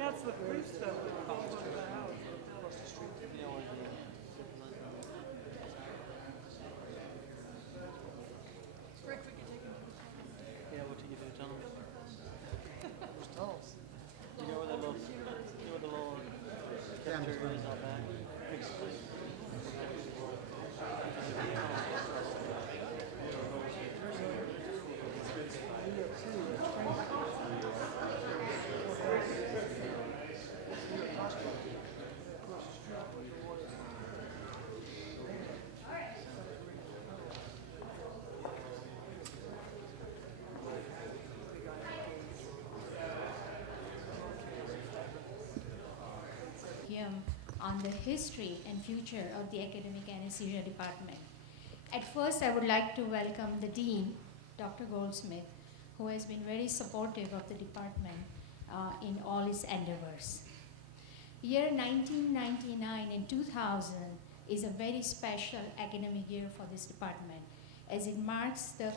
Yeah, it's the priest that calls over the house. Yeah, or yeah, what do you do, tunnels? There's tunnels. You know where the little, cafeteria is out back? Mixed place. Colloquium on the history and future of the academic anesthesia department. At first, I would like to welcome the Dean, Dr. Goldsmith, who has been very supportive of the department in all its endeavors. Year 1999 and 2000 is a very special academic year for this department, as it marks the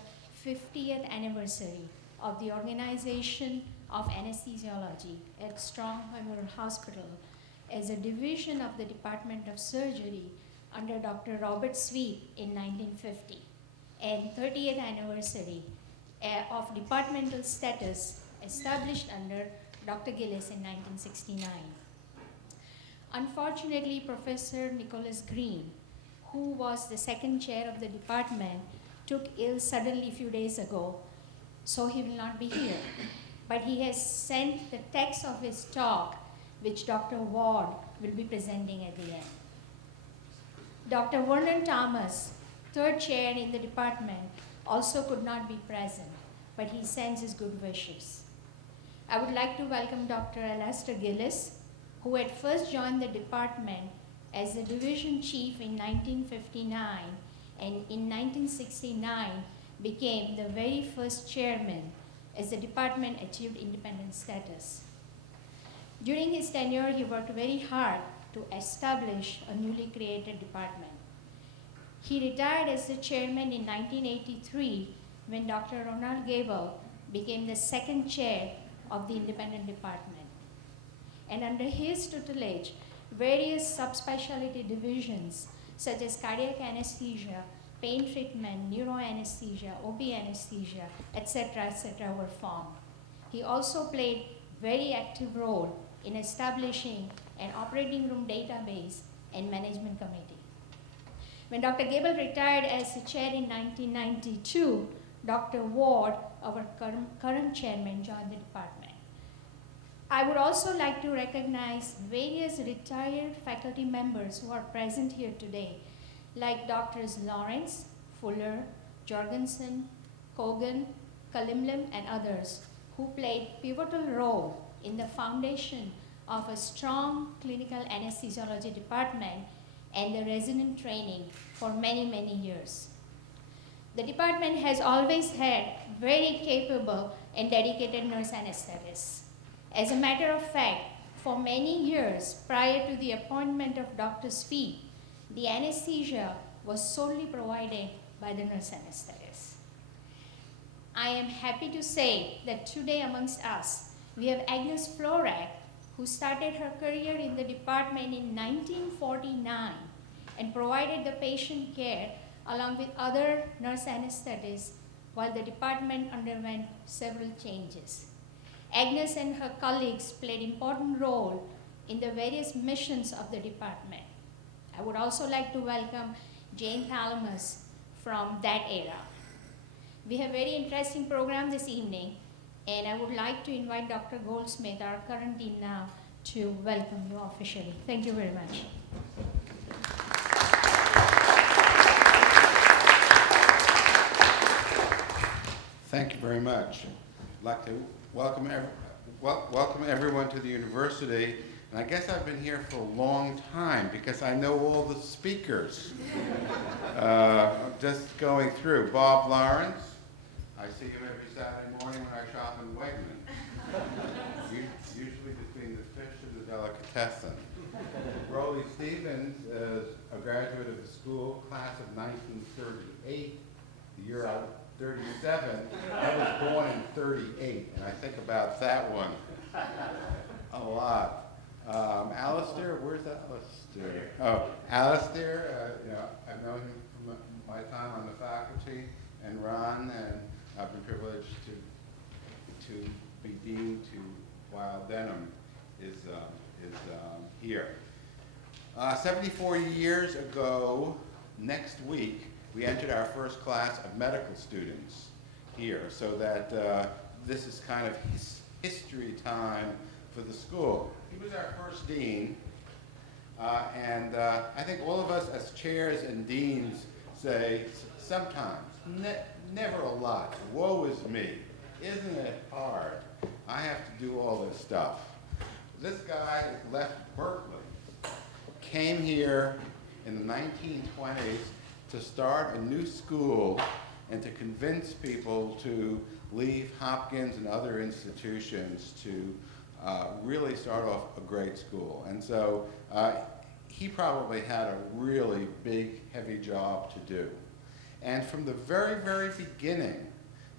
50th anniversary of the organization of anesthesiology at Strong Memorial Hospital as a division of the Department of Surgery under Dr. Robert Sweet in 1950, and 30th anniversary of departmental status established under Dr. Gillis in 1969. Unfortunately, Professor Nicholas Green, who was the second chair of the department, took ill suddenly a few days ago, so he will not be here. But he has sent the text of his talk, which Dr. Ward will be presenting at the end. Dr. Vernon Thomas, third chair in the department, also could not be present, but he sends his good wishes. I would like to welcome Dr. Alastair Gillis, who had first joined the department as the division chief in 1959, and in 1969 became the very first chairman as the department achieved independent status. During his tenure, he worked very hard to establish a newly created department. He retired as the chairman in 1983 when Dr. Ronald Gable became the second chair of the independent department. And under his tutelage, various subspecialty divisions such as cardiac anesthesia, pain treatment, neuroanesthesia, OB anesthesia, etc., were formed. He also played very active role in establishing an operating room database and management committee. When Dr. Gable retired as the chair in 1992, Dr. Ward, our current chairman, joined the department. I would also like to recognize various retired faculty members who are present here today, like Drs. Lawrence, Fuller, Jorgensen, Kogan, Kalimlim, and others, who played pivotal role in the foundation of a strong clinical anesthesiology department and the resident training for many, many years. The department has always had very capable and dedicated nurse anesthetists. As a matter of fact, for many years prior to the appointment of Dr. Speed, the anesthesia was solely provided by the nurse anesthetists. I am happy to say that today amongst us, we have Agnes Florak, who started her career in the department in 1949 and provided the patient care along with other nurse anesthetists while the department underwent several changes. Agnes and her colleagues played important role in the various missions of the department. I would also like to welcome Jane Thalamus from that era. We have a very interesting program this evening, and I would like to invite Dr. Goldsmith, our current dean now, to welcome you officially. Thank you very much. Thank you very much. I'd like to welcome everyone to the university. And I guess I've been here for a long time because I know all the speakers. Just going through. Bob Lawrence. I see him every Saturday morning when I shop in Wegman. Usually between the fish and the delicatessen. Rolly Stevens is a graduate of the school, class of 1938. The year I was 37. I was born in 38, and I think about that one a a lot. Alistair, where's Alistair? Oh, Alistair, I've known him from my time on the faculty, and Ron, and I've been privileged to be dean while Denham is here. 74 years ago, next week, we entered our first class of medical students here, so that this is kind of history time for the school. He was our first dean, and I think all of us as chairs and deans say sometimes, never a lot, woe is me, isn't it hard? I have to do all this stuff. This guy left Berkeley, came here in the 1920s to start a new school and to convince people to leave Hopkins and other institutions to really start off a great school. And so he probably had a really big, heavy job to do. And from the very, very beginning,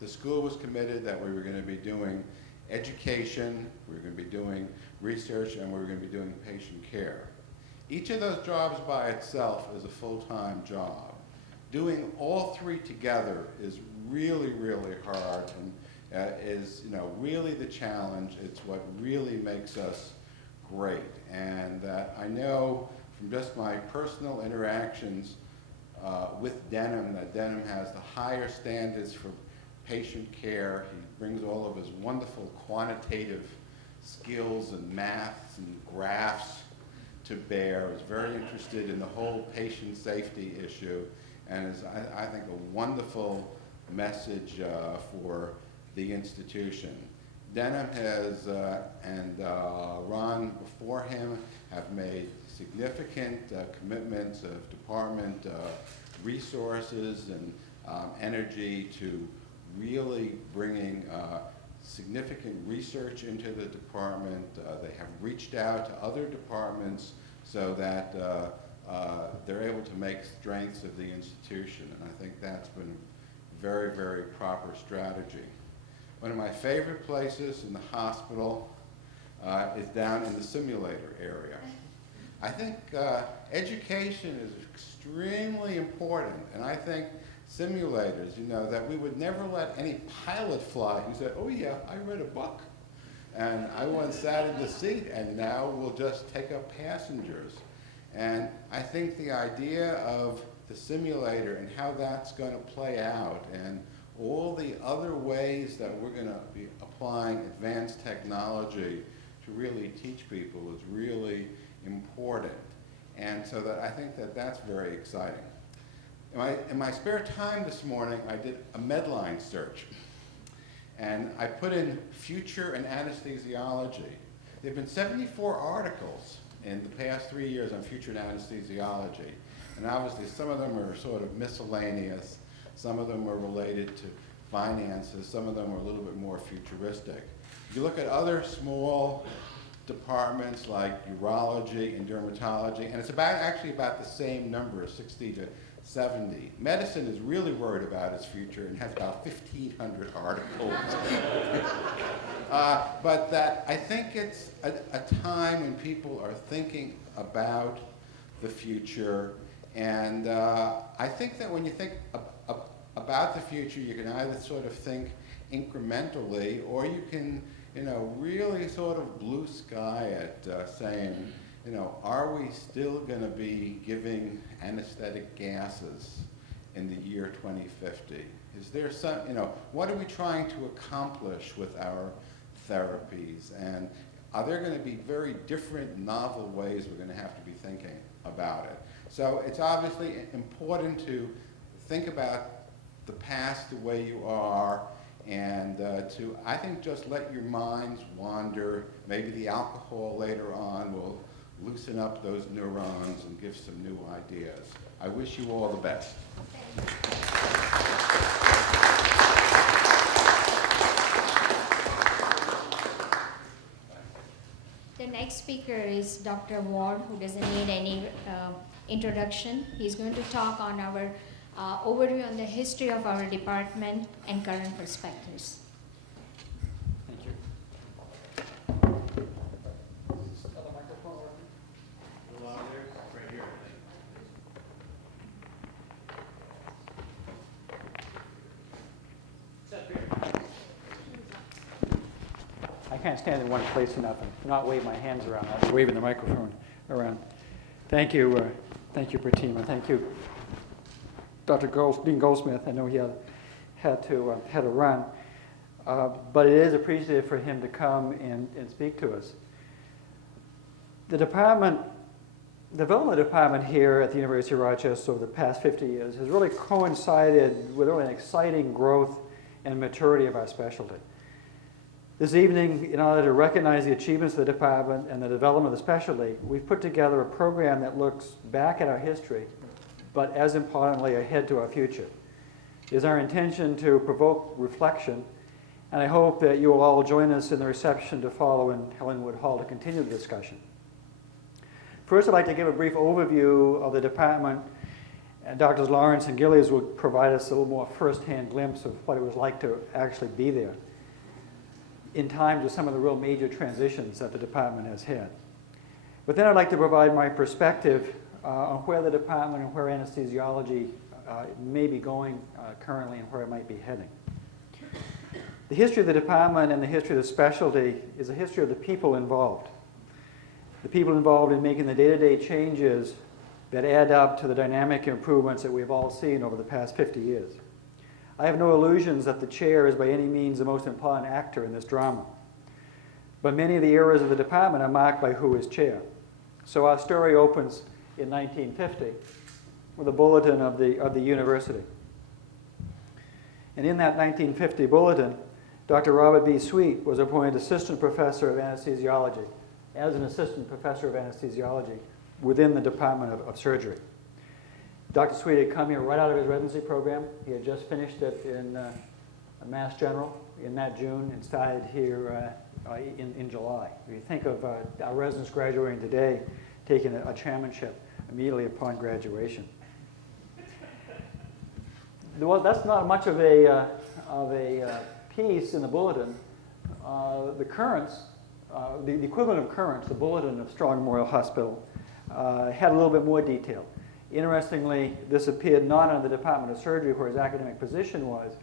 the school was committed that we were going to be doing education, we were going to be doing research, and we were going to be doing patient care. Each of those jobs by itself is a full-time job. Doing all three together is really, really hard, and is really the challenge. It's what really makes us great. And I know from just my personal interactions with Denham that Denham has the higher standards for patient care. He brings all of his wonderful quantitative skills and maths and graphs to bear, is very interested in the whole patient safety issue, and is, I think, a wonderful message for the institution. Denham has, and Ron before him, have made significant commitments of department resources and energy to really bringing significant research into the department. They have reached out to other departments so that they're able to make strengths of the institution, and I think that's been a very, very proper strategy. One of my favorite places in the hospital is down in the simulator area. I think education is extremely important, and I think simulators, that we would never let any pilot fly who said, oh yeah, I read a book, and I once sat in the seat, and now we'll just take up passengers. And I think the idea of the simulator and how that's going to play out, and all the other ways that we're going to be applying advanced technology to really teach people is really important. And so that I think that that's very exciting. In my spare time this morning, I did a Medline search. And I put in future and anesthesiology. There have been 74 articles in the past 3 years on future and anesthesiology. And obviously some of them are sort of miscellaneous. Some of them are related to finances. Some of them are a little bit more futuristic. If you look at other small departments like urology and dermatology, and it's actually about the same number, 60 to 70. Medicine is really worried about its future and has about 1,500 articles. But that I think it's a time when people are thinking about the future, and I think that when you think about the future, you can either sort of think incrementally, or you can, really sort of blue sky it, saying, are we still going to be giving anesthetic gases in the year 2050? Is there some, what are we trying to accomplish with our therapies? And are there going to be very different, novel ways we're going to have to be thinking about it? So it's obviously important to think about the past the way you are, and to, I think, just let your minds wander. Maybe the alcohol later on will loosen up those neurons and give some new ideas. I wish you all the best. The next speaker is Dr. Ward, who doesn't need any introduction. He's going to talk on our overview on the history of our department and current perspectives. Thank you. can't stand in one place enough and not wave my hands around. I'll be waving the microphone around. Thank you, Pratima. Thank you, Dean Goldsmith. I know he had to run, but it is appreciative for him to come and speak to us. The development department here at the University of Rochester over the past 50 years has really coincided with really an exciting growth and maturity of our specialty. This evening, in order to recognize the achievements of the department and the development of the specialty, we've put together a program that looks back at our history, but as importantly, ahead to our future. It is our intention to provoke reflection, and I hope that you will all join us in the reception to follow in Helenwood Hall to continue the discussion. First, I'd like to give a brief overview of the department, and Drs. Lawrence and Gillies will provide us a little more first-hand glimpse of what it was like to actually be there in time to some of the real major transitions that the department has had. But then I'd like to provide my perspective on where the department and where anesthesiology may be going currently and where it might be heading. The history of the department and the history of the specialty is a history of the people involved. The people involved in making the day-to-day changes that add up to the dynamic improvements that we've all seen over the past 50 years. I have no illusions that the chair is by any means the most important actor in this drama. But many of the eras of the department are marked by who is chair. So our story opens in 1950 with a bulletin of the university. And in that 1950 bulletin, Dr. Robert B. Sweet was appointed assistant professor of anesthesiology, as an assistant professor of anesthesiology within the Department of Surgery. Dr. Sweet had come here right out of his residency program. He had just finished it in Mass General in that June and started here in July. If you think of our residents graduating today, taking a chairmanship immediately upon graduation. Well, that's not much of a piece in the bulletin. The Currents, the equivalent of Currents, the bulletin of Strong Memorial Hospital, had a little bit more detail. Interestingly, this appeared not in the Department of Surgery where his academic position was,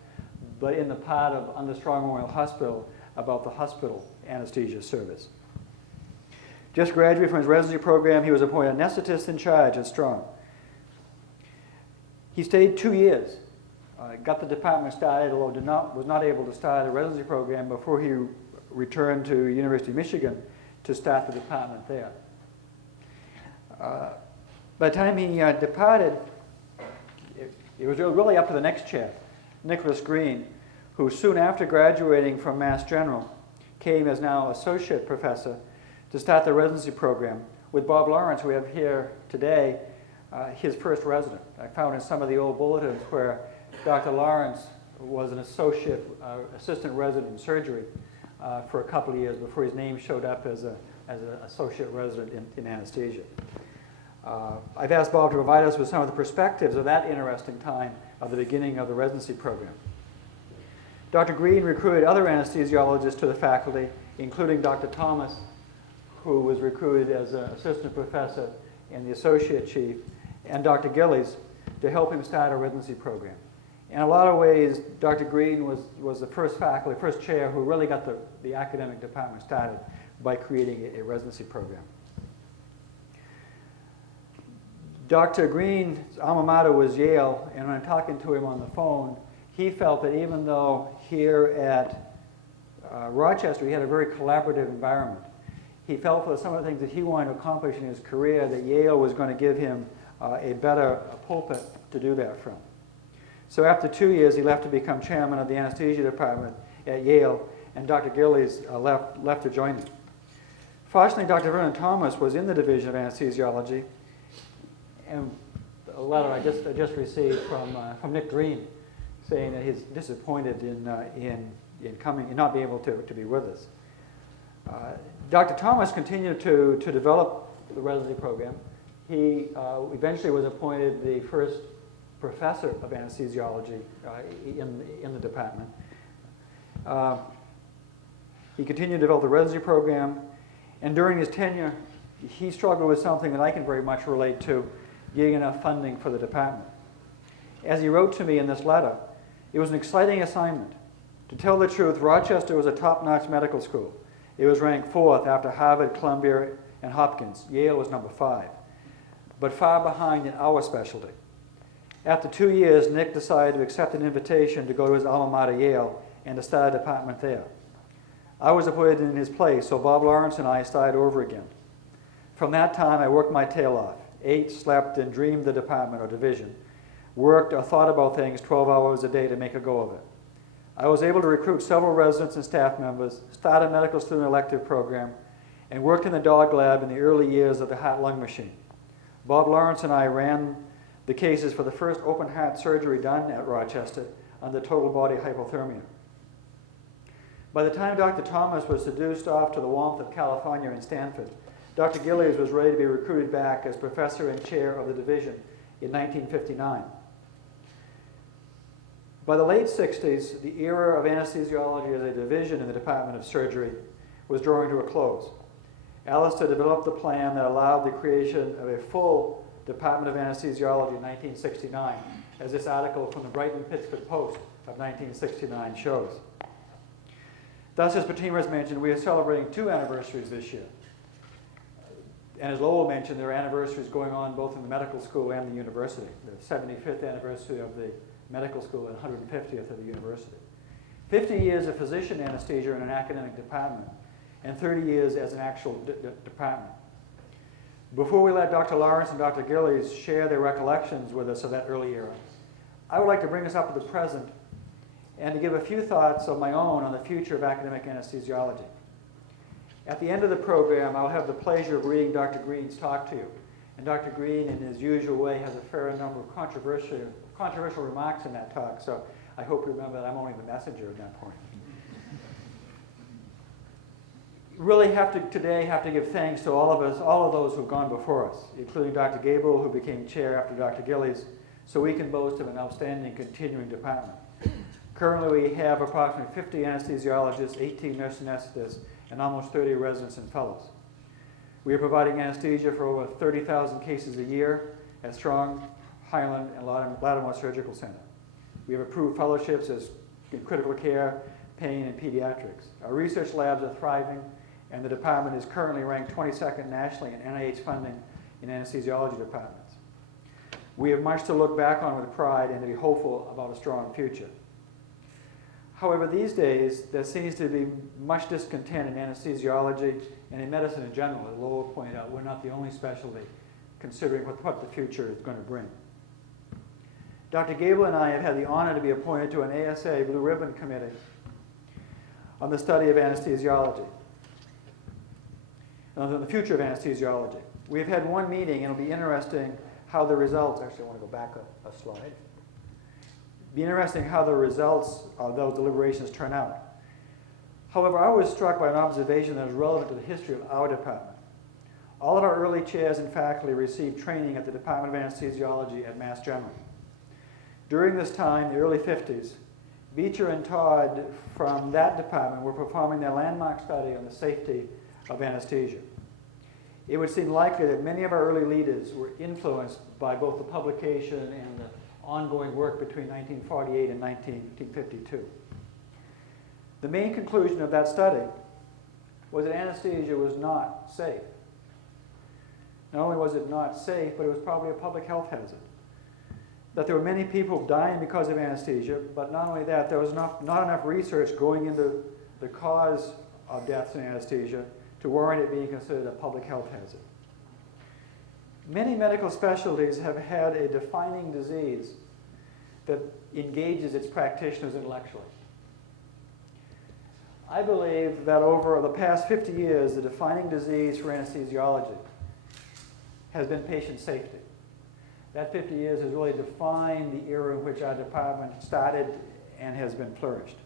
but in the part of under Strong Memorial Hospital about the hospital anesthesia service. Just graduated from his residency program, he was appointed anesthetist in charge at Strong. He stayed 2 years, got the department started, although was not able to start a residency program before he returned to University of Michigan to start the department there. By the time he departed, it was really up to the next chair, Nicholas Green, who soon after graduating from Mass General came as now associate professor to start the residency program with Bob Lawrence, who we have here today, his first resident. I found in some of the old bulletins where Dr. Lawrence was an assistant resident in surgery for a couple of years before his name showed up as an associate resident in anesthesia. I've asked Bob to provide us with some of the perspectives of that interesting time of the beginning of the residency program. Dr. Green recruited other anesthesiologists to the faculty, including Dr. Thomas, who was recruited as an assistant professor and the associate chief, and Dr. Gillies to help him start a residency program. In a lot of ways, Dr. Green was the first faculty, first chair who really got the academic department started by creating a residency program. Dr. Green's alma mater was Yale, and when I'm talking to him on the phone, he felt that even though here at Rochester he had a very collaborative environment, he felt for some of the things that he wanted to accomplish in his career that Yale was going to give him a better pulpit to do that from. So after 2 years, he left to become chairman of the anesthesia department at Yale, and Dr. Gillies left to join him. Fortunately, Dr. Vernon Thomas was in the division of anesthesiology, and a letter I just received from Nick Green saying that he's disappointed in not being able to be with us. Dr. Thomas continued to develop the residency program. He eventually was appointed the first professor of anesthesiology in the department. He continued to develop the residency program, and during his tenure, he struggled with something that I can very much relate to, getting enough funding for the department. As he wrote to me in this letter, it was an exciting assignment. To tell the truth, Rochester was a top-notch medical school. It was ranked 4th after Harvard, Columbia, and Hopkins. Yale was number 5, but far behind in our specialty. After 2 years, Nick decided to accept an invitation to go to his alma mater, Yale, and to start a department there. I was appointed in his place, so Bob Lawrence and I started over again. From that time, I worked my tail off, ate, slept, and dreamed the department or division, worked or thought about things 12 hours a day to make a go of it. I was able to recruit several residents and staff members, start a medical student elective program, and worked in the dog lab in the early years of the heart-lung machine. Bob Lawrence and I ran the cases for the first open heart surgery done at Rochester under total body hypothermia. By the time Dr. Thomas was seduced off to the warmth of California in Stanford, Dr. Gillies was ready to be recruited back as professor and chair of the division in 1959. By the late 60s, the era of anesthesiology as a division in the Department of Surgery was drawing to a close. Alistair developed the plan that allowed the creation of a full Department of Anesthesiology in 1969, as this article from the Brighton-Pittsburgh Post of 1969 shows. Thus, as Fatima has mentioned, we are celebrating 2 anniversaries this year. And as Lowell mentioned, there are anniversaries going on both in the medical school and the university. The 75th anniversary of the medical school and 150th of the university. 50 years of physician anesthesia in an academic department, and 30 years as an actual department. Before we let Dr. Lawrence and Dr. Gillies share their recollections with us of that early era, I would like to bring us up to the present and to give a few thoughts of my own on the future of academic anesthesiology. At the end of the program, I'll have the pleasure of reading Dr. Green's talk to you. And Dr. Green, in his usual way, has a fair number of controversial remarks in that talk, so I hope you remember that I'm only the messenger at that point. Really today have to give thanks to all of those who've gone before us, including Dr. Gable, who became chair after Dr. Gillies, so we can boast of an outstanding continuing department. Currently, we have approximately 50 anesthesiologists, 18 nurse anesthetists, and almost 30 residents and fellows. We are providing anesthesia for over 30,000 cases a year at Strong, Highland, and Lattimore Surgical Center. We have approved fellowships in critical care, pain, and pediatrics. Our research labs are thriving, and the department is currently ranked 22nd nationally in NIH funding in anesthesiology departments. We have much to look back on with pride and to be hopeful about a strong future. However, these days, there seems to be much discontent in anesthesiology and in medicine in general. As Lowell pointed out, we're not the only specialty considering what the future is going to bring. Dr. Gable and I have had the honor to be appointed to an ASA Blue Ribbon Committee on the study of anesthesiology, on the future of anesthesiology. We've had one meeting, and it'll be interesting how the results, actually I want to go back a slide. Be interesting how the results of those deliberations turn out. However, I was struck by an observation that is relevant to the history of our department. All of our early chairs and faculty received training at the Department of Anesthesiology at Mass General. During this time, the early 50s, Beecher and Todd from that department were performing their landmark study on the safety of anesthesia. It would seem likely that many of our early leaders were influenced by both the publication and the ongoing work between 1948 and 1952. The main conclusion of that study was that anesthesia was not safe. Not only was it not safe, but it was probably a public health hazard. That there were many people dying because of anesthesia, but not only that, there was not enough research going into the cause of deaths in anesthesia to warrant it being considered a public health hazard. Many medical specialties have had a defining disease that engages its practitioners intellectually. I believe that over the past 50 years, the defining disease for anesthesiology has been patient safety. That 50 years has really defined the era in which our department started and has been flourished.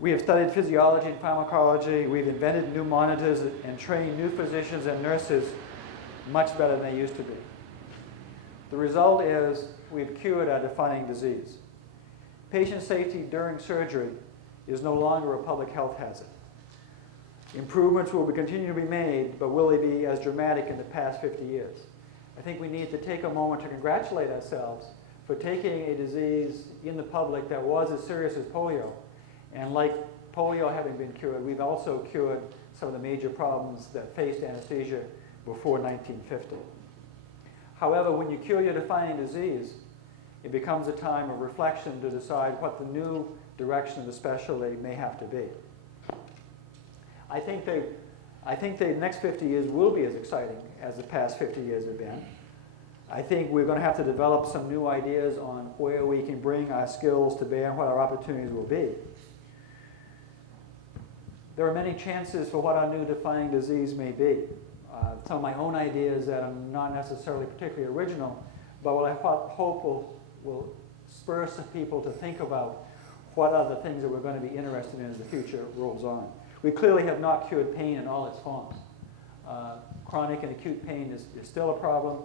We have studied physiology and pharmacology. We've invented new monitors and trained new physicians and nurses much better than they used to be. The result is we've cured our defining disease. Patient safety during surgery is no longer a public health hazard. Improvements will continue to be made, but will they be as dramatic in the past 50 years? I think we need to take a moment to congratulate ourselves for taking a disease in the public that was as serious as polio, and like polio having been cured, we've also cured some of the major problems that faced anesthesia before 1950. However, when you cure your defining disease, it becomes a time of reflection to decide what the new direction of the specialty may have to be. I think the next 50 years will be as exciting as the past 50 years have been. I think we're going to have to develop some new ideas on where we can bring our skills to bear and what our opportunities will be. There are many chances for what our new defining disease may be. Some of my own ideas that are not necessarily particularly original, but what I hope will spur some people to think about what are the things that we're going to be interested in as the future rolls on. We clearly have not cured pain in all its forms. Chronic and acute pain is still a problem.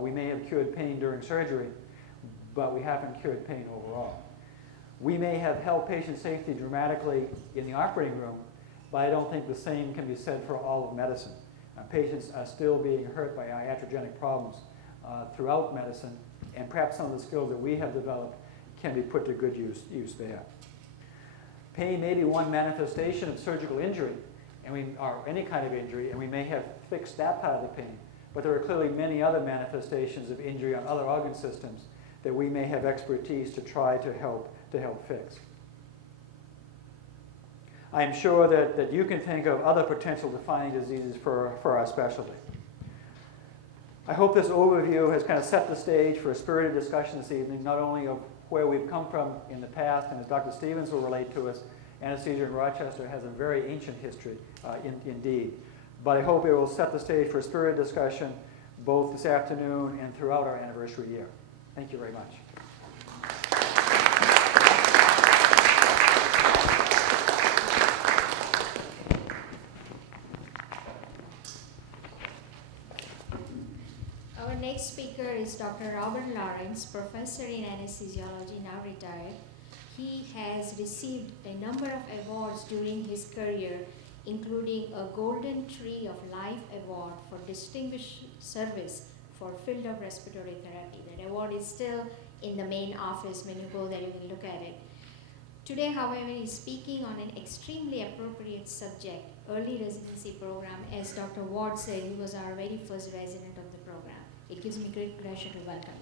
We may have cured pain during surgery, but we haven't cured pain overall. We may have helped patient safety dramatically in the operating room, but I don't think the same can be said for all of medicine. Patients are still being hurt by iatrogenic problems throughout medicine, and perhaps some of the skills that we have developed can be put to good use there. Pain may be one manifestation of surgical injury, or any kind of injury, and we may have fixed that part of the pain. But there are clearly many other manifestations of injury on other organ systems that we may have expertise to try to help fix. I am sure that you can think of other potential defining diseases for our specialty. I hope this overview has kind of set the stage for a spirited discussion this evening, not only of where we've come from in the past, and as Dr. Stevens will relate to us, anesthesia in Rochester has a very ancient history indeed. But I hope it will set the stage for a spirited discussion both this afternoon and throughout our anniversary year. Thank you very much. Our next speaker is Dr. Robert Lawrence, professor in anesthesiology, now retired. He has received a number of awards during his career, including a Golden Tree of Life Award for Distinguished Service for Field of Respiratory Therapy. That award is still in the main office. When you go there, you can look at it. Today, however, he's speaking on an extremely appropriate subject, early residency program. As Dr. Ward said, he was our very first resident of the program. It gives me great pleasure to welcome him.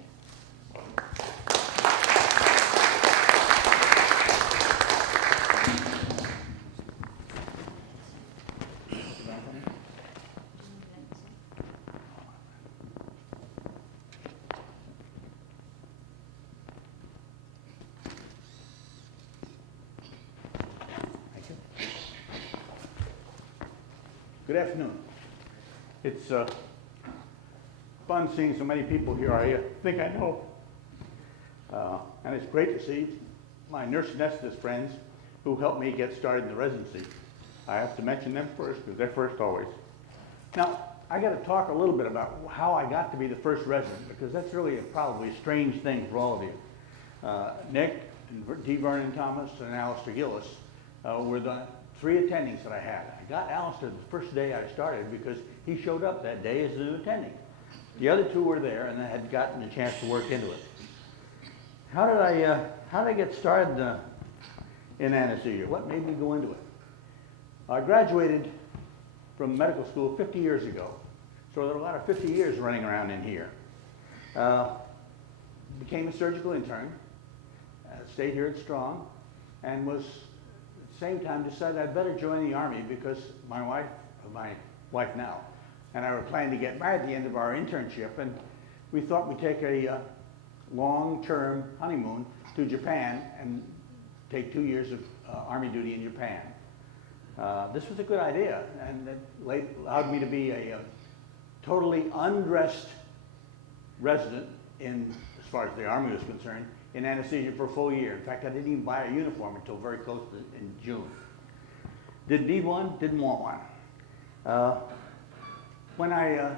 Good afternoon. It's fun seeing so many people here I think I know. And it's great to see my nurse anesthetist friends who helped me get started in the residency. I have to mention them first because they're first always. Now, I got to talk a little bit about how I got to be the first resident, because that's really probably a strange thing for all of you. Nick, D. Vernon Thomas, and Alistair Gillis were the three attendings that I had. I got Alistair the first day I started because he showed up that day as the new attending. The other two were there and I had gotten a chance to work into it. How did I get started in anesthesia? What made me go into it? I graduated from medical school 50 years ago, so there are a lot of 50 years running around in here. Became a surgical intern, stayed here at Strong, and was same time decided I'd better join the Army because my wife now, and I were planning to get married at the end of our internship, and we thought we'd take a long-term honeymoon to Japan and take 2 years of Army duty in Japan. This was a good idea, and it allowed me to be a totally undressed resident as far as the Army was concerned, in anesthesia for a full year. In fact, I didn't even buy a uniform until very close to in June. Didn't need one, didn't want one. When I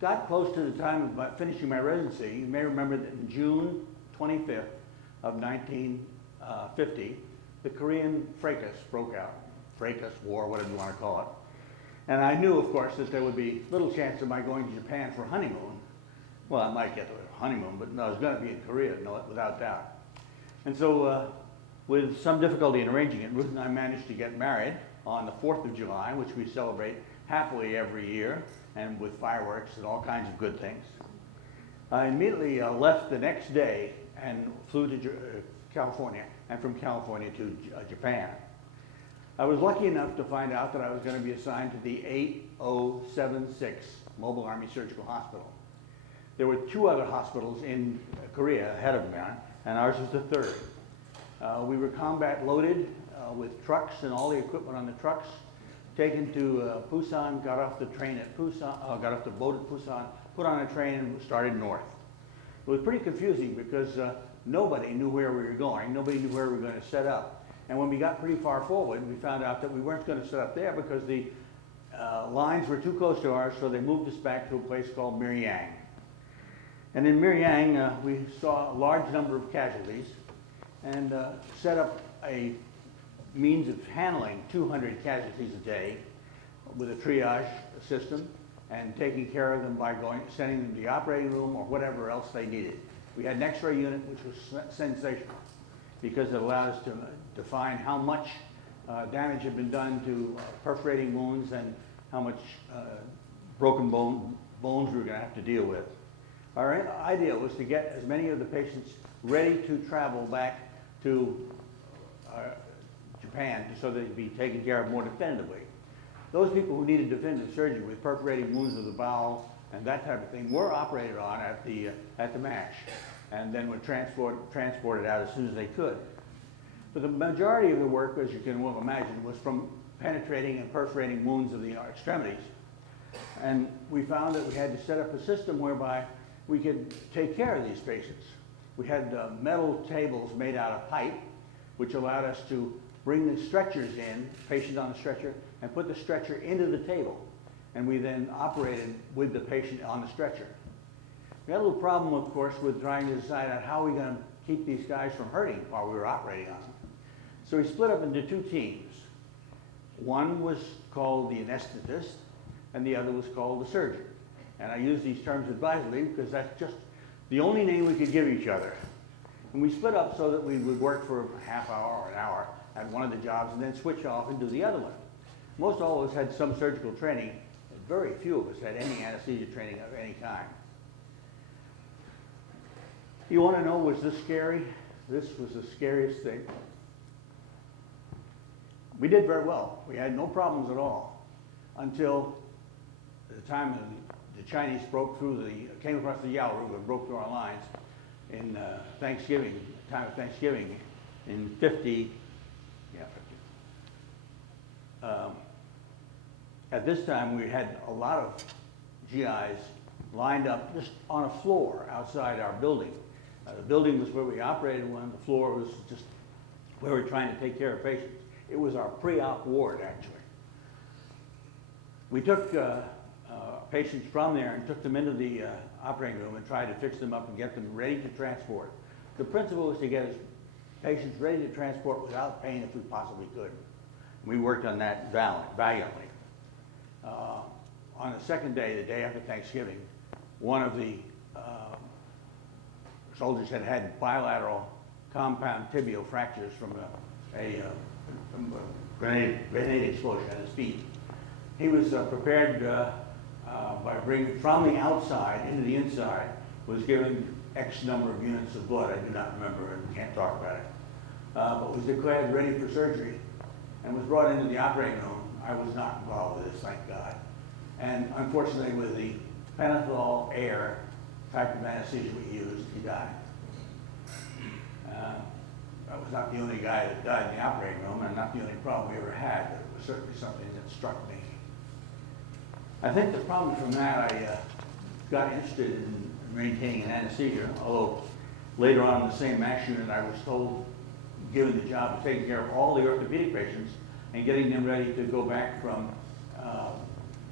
got close to the time of finishing my residency, you may remember that in June 25th of 1950, the Korean fracas broke out. Fracas, war, whatever you want to call it. And I knew, of course, that there would be little chance of my going to Japan for a honeymoon. Well, I might get to a honeymoon, but no, I was going to be in Korea, no, without doubt. And so with some difficulty in arranging it, Ruth and I managed to get married on the 4th of July, which we celebrate happily every year, and with fireworks and all kinds of good things. I immediately left the next day and flew to California, and from California to Japan. I was lucky enough to find out that I was going to be assigned to the 8076 Mobile Army Surgical Hospital. There were 2 other hospitals in Korea ahead of mine, and ours was the 3rd. We were combat loaded with trucks and all the equipment on the trucks, taken to Busan, got off the train at Busan, got off the boat at Busan, put on a train and started north. It was pretty confusing because nobody knew where we were going, nobody knew where we were going to set up. And when we got pretty far forward, we found out that we weren't going to set up there because the lines were too close to ours, so they moved us back to a place called Miryang. And in Miryang, we saw a large number of casualties and set up a means of handling 200 casualties a day with a triage system and taking care of them by sending them to the operating room or whatever else they needed. We had an X-ray unit which was sensational because it allowed us to define how much damage had been done to perforating wounds and how much broken bones we were going to have to deal with. Our idea was to get as many of the patients ready to travel back to Japan so they could be taken care of more definitively. Those people who needed definitive surgery with perforating wounds of the bowel and that type of thing were operated on at the MASH and then were transported out as soon as they could. But the majority of the work, as you can well imagine, was from penetrating and perforating wounds of the extremities. And we found that we had to set up a system whereby we could take care of these patients. We had metal tables made out of pipe, which allowed us to bring the stretchers in, patient on the stretcher, and put the stretcher into the table. And we then operated with the patient on the stretcher. We had a little problem, of course, with trying to decide on how we're going to keep these guys from hurting while we were operating on them. So we split up into 2 teams. One was called the anesthetist, and the other was called the surgeon. And I use these terms advisedly because that's just the only name we could give each other. And we split up so that we would work for a half hour or an hour at one of the jobs and then switch off and do the other one. Most all of us had some surgical training. Very few of us had any anesthesia training of any kind. You want to know, was this scary? This was the scariest thing. We did very well. We had no problems at all until the time the Chinese came across the Yao River and broke through our lines in time of Thanksgiving in 50. At this time, we had a lot of GIs lined up just on a floor outside our building. The building was where we operated one. The floor was just where we were trying to take care of patients. It was our pre-op ward, actually. We took patients from there and took them into the operating room and tried to fix them up and get them ready to transport. The principle was to get patients ready to transport without pain if we possibly could. We worked on that valiantly. On the second day, the day after Thanksgiving, one of the soldiers had bilateral compound tibial fractures from a grenade explosion at his feet. He was prepared by bringing from the outside into the inside, was given X number of units of blood. I do not remember and can't talk about it. But was declared ready for surgery and was brought into the operating room. I was not involved with this, thank God. And unfortunately, with the pentothal air type of anesthesia we used, he died. I was not the only guy that died in the operating room, and not the only problem we ever had, but it was certainly something that struck me. I think the problem from that, I got interested in maintaining an anesthesia, although later on in the same MASH unit, I was given the job of taking care of all the orthopedic patients and getting them ready to go back from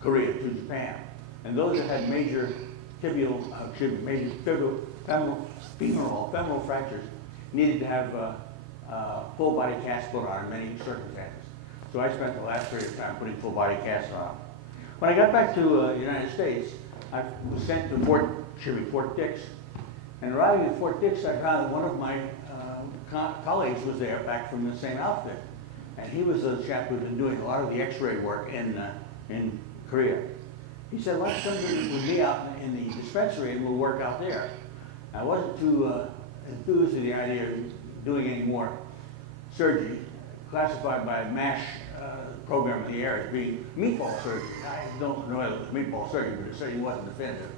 Korea to Japan. And those that had major femoral fractures needed to have full body casts put on in many circumstances. So I spent the last period of time putting full body casts on. When I got back to the United States, I was sent to Fort Dix. And arriving at Fort Dix, I found that one of my colleagues was there back from the same outfit. And he was the chap who'd been doing a lot of the x-ray work in Korea. He said, why don't you come with me out in the dispensary and we'll work out there. I wasn't too enthused with the idea of doing any more surgery, classified by MASH program in the area as being meatball surgery. I don't know whether it was meatball surgery, but it certainly wasn't definitive.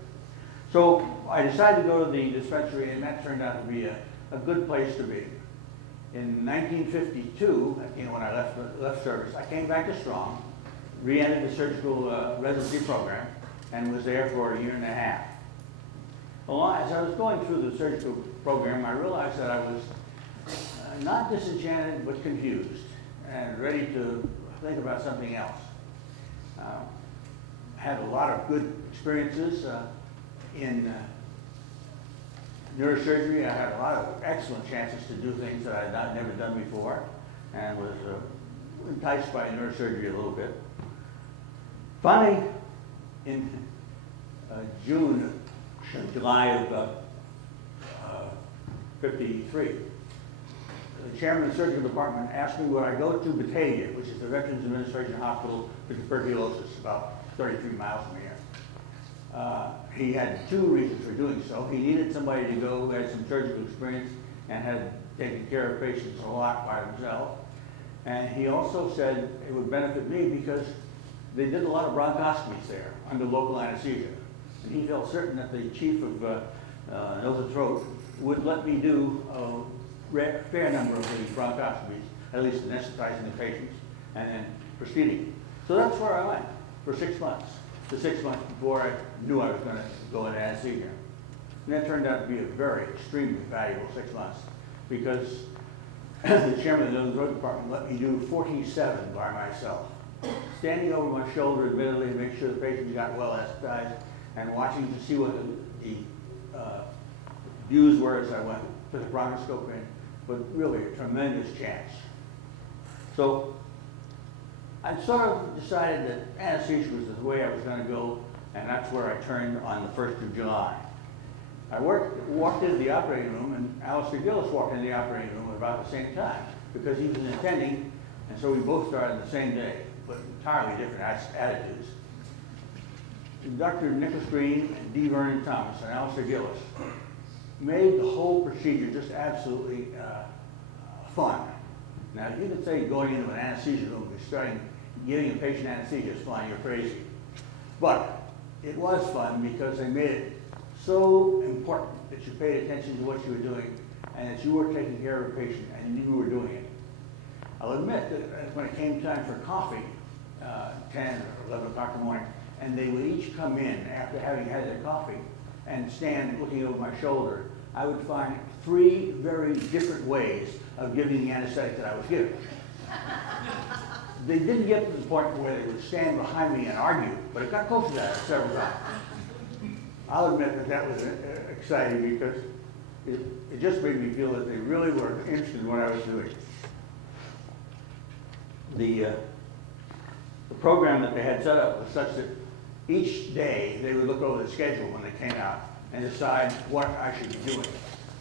So I decided to go to the dispensary, and that turned out to be a good place to be. In 1952, when I left service, I came back to Strong, re-entered the surgical residency program, and was there for a year and a half. As I was going through the surgical program, I realized that I was not disenchanted, but confused, and ready to think about something else. Had a lot of good experiences in neurosurgery. I had a lot of excellent chances to do things that I had never done before, and was enticed by neurosurgery a little bit. Finally, in July of '53, the chairman of the surgical department asked me would I go to Batavia, which is the Veterans Administration Hospital for tuberculosis, about 33 miles from here. He had two reasons for doing so. He needed somebody to go who had some surgical experience and had taken care of patients a lot by himself. And he also said it would benefit me because they did a lot of bronchoscopies there under local anesthesia. And he felt certain that the chief of nose and throat would let me do a fair number of the bronchoscopies, at least anesthetizing the patients, and then proceeding. So that's where I went for 6 months. The 6 months before I knew I was going to go into anesthesia. And that turned out to be a very extremely valuable 6 months because the chairman of the nose and throat department let me do 47 by myself. Standing over my shoulder, admittedly, to make sure the patients got well anesthetized, and watching to see what the views were as I went, put the bronchoscope in, but really a tremendous chance. So I sort of decided that anesthesia was the way I was going to go, and that's where I turned on the 1st of July. I walked into the operating room, and Alistair Gillis walked into the operating room at about the same time, because he was an attending, and so we both started the same day, but entirely different attitudes. Dr. Nicholas Green and D. Vernon Thomas and Alistair Gillis made the whole procedure just absolutely fun. Now, you could say going into an anesthesia room and giving a patient anesthesia is fine, you're crazy. But it was fun because they made it so important that you paid attention to what you were doing and that you were taking care of a patient and you were doing it. I'll admit that when it came time for coffee, 10 or 11 o'clock in the morning, and they would each come in after having had their coffee and stand looking over my shoulder, I would find 3 very different ways of giving the anesthetic that I was giving. They didn't get to the point where they would stand behind me and argue, but it got close to that several times. I'll admit that that was exciting because it just made me feel that they really were interested in what I was doing. The program that they had set up was such that each day they would look over the schedule when they came out and decide what I should be doing.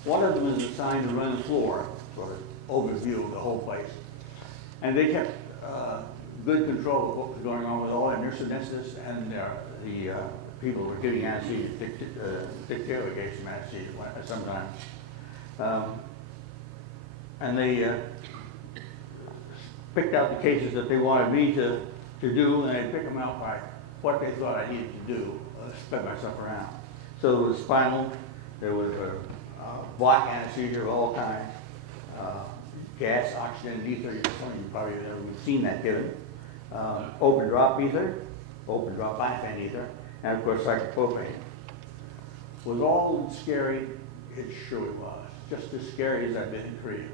One of them was assigned to run the floor, sort of overview of the whole place. And they kept good control of what was going on with all their nurse anesthetists and the people who were giving anesthesia. Dick Taylor gave some anesthesia sometimes. And they picked out the cases that they wanted me to do, and they'd pick them out by what they thought I needed to do, spread myself around. So there was spinal, there was block anesthesia of all kinds, gas, oxygen, and ether. You probably have never seen that given. Open drop ether, open drop biphane ether, and of course cyclopropane. Was all scary? It surely was. Just as scary as I've been in Korea.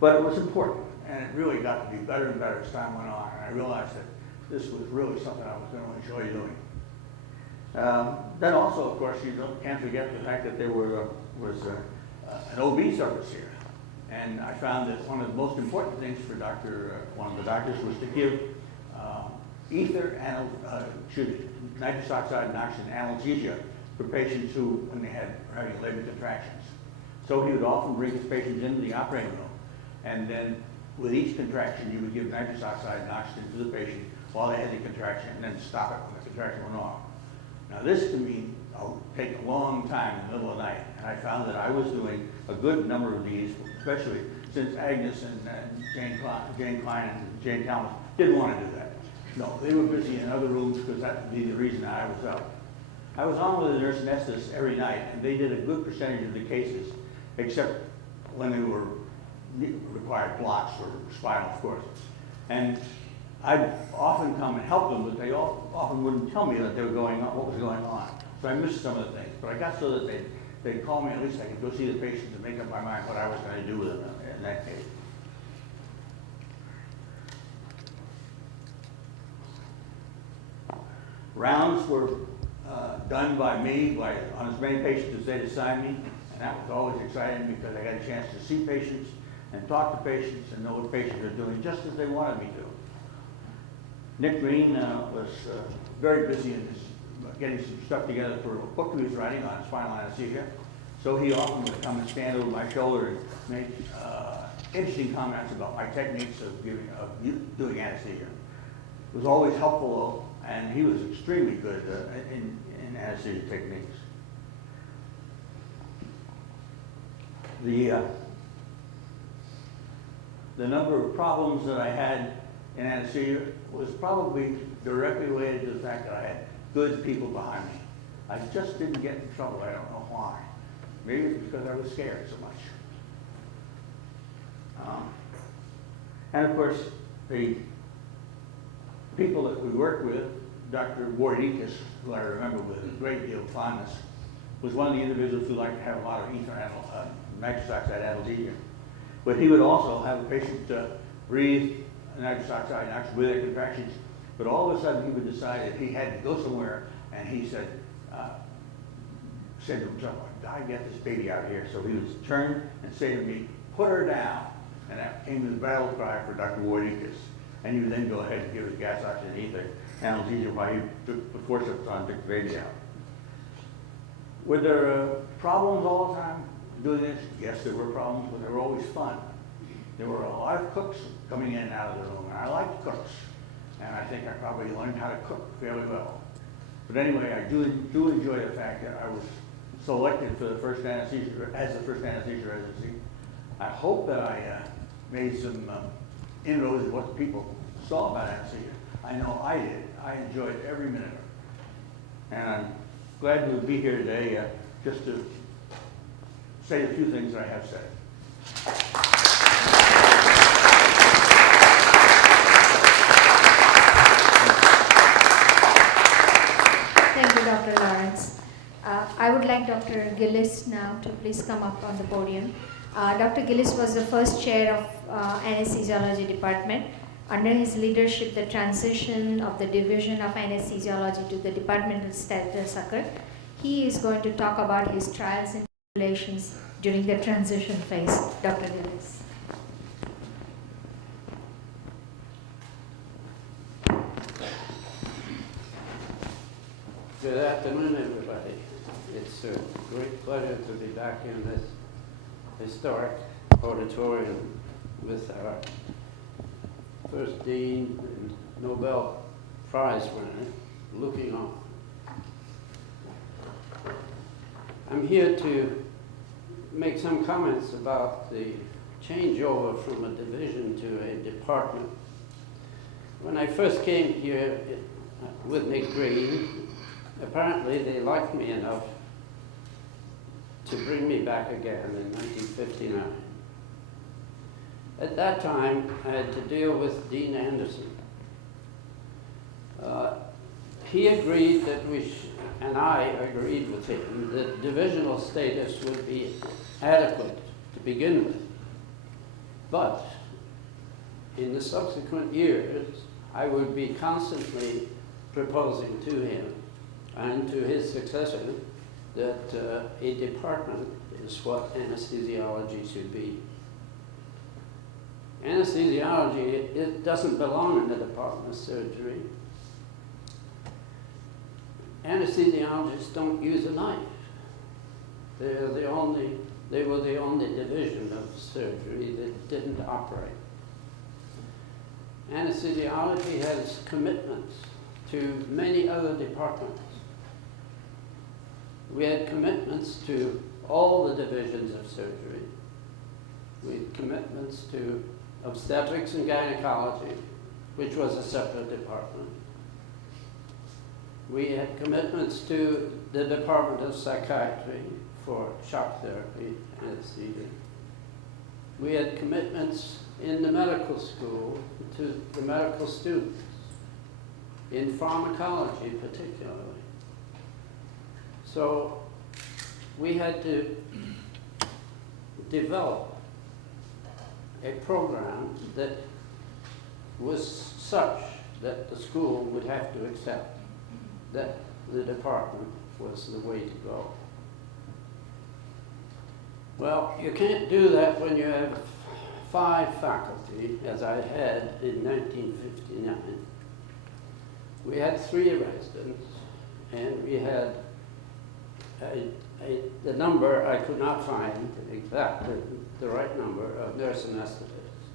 But it was important, and it really got to be better and better as time went on, and I realized that this was really something I was going to enjoy doing. Then also, of course, can't forget the fact that there was an OB service here. And I found that one of the most important things for one of the doctors was to give ether and nitrous oxide and oxygen analgesia for patients who, when they were having labor contractions. So he would often bring his patients into the operating room, and then with each contraction, he would give nitrous oxide and oxygen to the patient while they had the contraction, and then stop it when the contraction went off. Now this can mean take a long time in the middle of the night, and I found that I was doing a good number of these, especially since Agnes and Jane Klein and Jane Talmadge didn't want to do that. No, they were busy in other rooms because that would be the reason I was up. I was on with the nurse anesthetist every night, and they did a good percentage of the cases, except when they were required blocks for spinal, of course. And I'd often come and help them, but they often wouldn't tell me that they were going on, what was going on. So I missed some of the things. But I got so that they'd call me, at least I could go see the patients and make up my mind what I was going to do with them in that case. Rounds were done by me on as many patients as they'd assign me, and that was always exciting because I got a chance to see patients and talk to patients and know what patients are doing just as they wanted me to. Nick Green was very busy in getting some stuff together for a book he was writing on spinal anesthesia, so he often would come and stand over my shoulder and make interesting comments about my techniques of doing anesthesia. It was always helpful, though, and he was extremely good in anesthesia techniques. The number of problems that I had in anesthesia was probably directly related to the fact that I had good people behind me. I just didn't get in trouble. I don't know why. Maybe it's because I was scared so much. And of course, the people that we worked with, Dr. Wardikis, who I remember with a great deal of fondness, was one of the individuals who liked to have a lot of ether nitrous oxide analgesia. But he would also have a patient breathe nitrous oxide and oxygen with their contractions. But all of a sudden, he would decide that he had to go somewhere, and he said to himself, "I get this baby out of here." So he would turn and say to me, "Put her down." And that came the battle cry for Dr. Wardikis. And he would then go ahead and give his gas oxygen ether analgesia while he put forceps on and took the baby out. Were there problems all the time doing this? Yes, there were problems, but they were always fun. There were a lot of cooks coming in and out of the room, and I liked cooks. And I think I probably learned how to cook fairly well. But anyway, I do enjoy the fact that I was selected for the first anesthesia, as the first anesthesia residency. I hope that I made some inroads in what people saw about anesthesia. I know I did. I enjoyed every minute of it. And I'm glad to be here today just to say a few things that I have said. Thank you, Dr. Lawrence. I would like Dr. Gillis now to please come up on the podium. Dr. Gillis was the first chair of Anesthesiology department. Under his leadership, the transition of the division of anesthesiology to the departmental status occurred. He is going to talk about his trials and tribulations during the transition phase. Dr. Gillis. Good afternoon, everybody. It's a great pleasure to be back in this historic auditorium with our first dean and Nobel Prize winner looking on. I'm here to make some comments about the changeover from a division to a department. When I first came here with Nick Green, apparently they liked me enough to bring me back again in 1959. At that time, I had to deal with Dean Anderson. He agreed that and I agreed with him, that divisional status would be adequate to begin with. But in the subsequent years, I would be constantly proposing to him and to his successor that a department is what anesthesiology should be. Anesthesiology, it doesn't belong in the Department of Surgery. Anesthesiologists don't use a knife. They're They were the only division of surgery that didn't operate. Anesthesiology has commitments to many other departments. We had commitments to all the divisions of surgery. We had commitments to obstetrics and gynecology, which was a separate department. We had commitments to the Department of Psychiatry for shock therapy, anesthesia. We had commitments in the medical school to the medical students, in pharmacology particularly. So we had to develop a program that was such that the school would have to accept that the department was the way to go. Well, you can't do that when you have 5 faculty, as I had in 1959. We had 3 residents, and we had the number, I could not find exactly the right number of nurse anesthetists.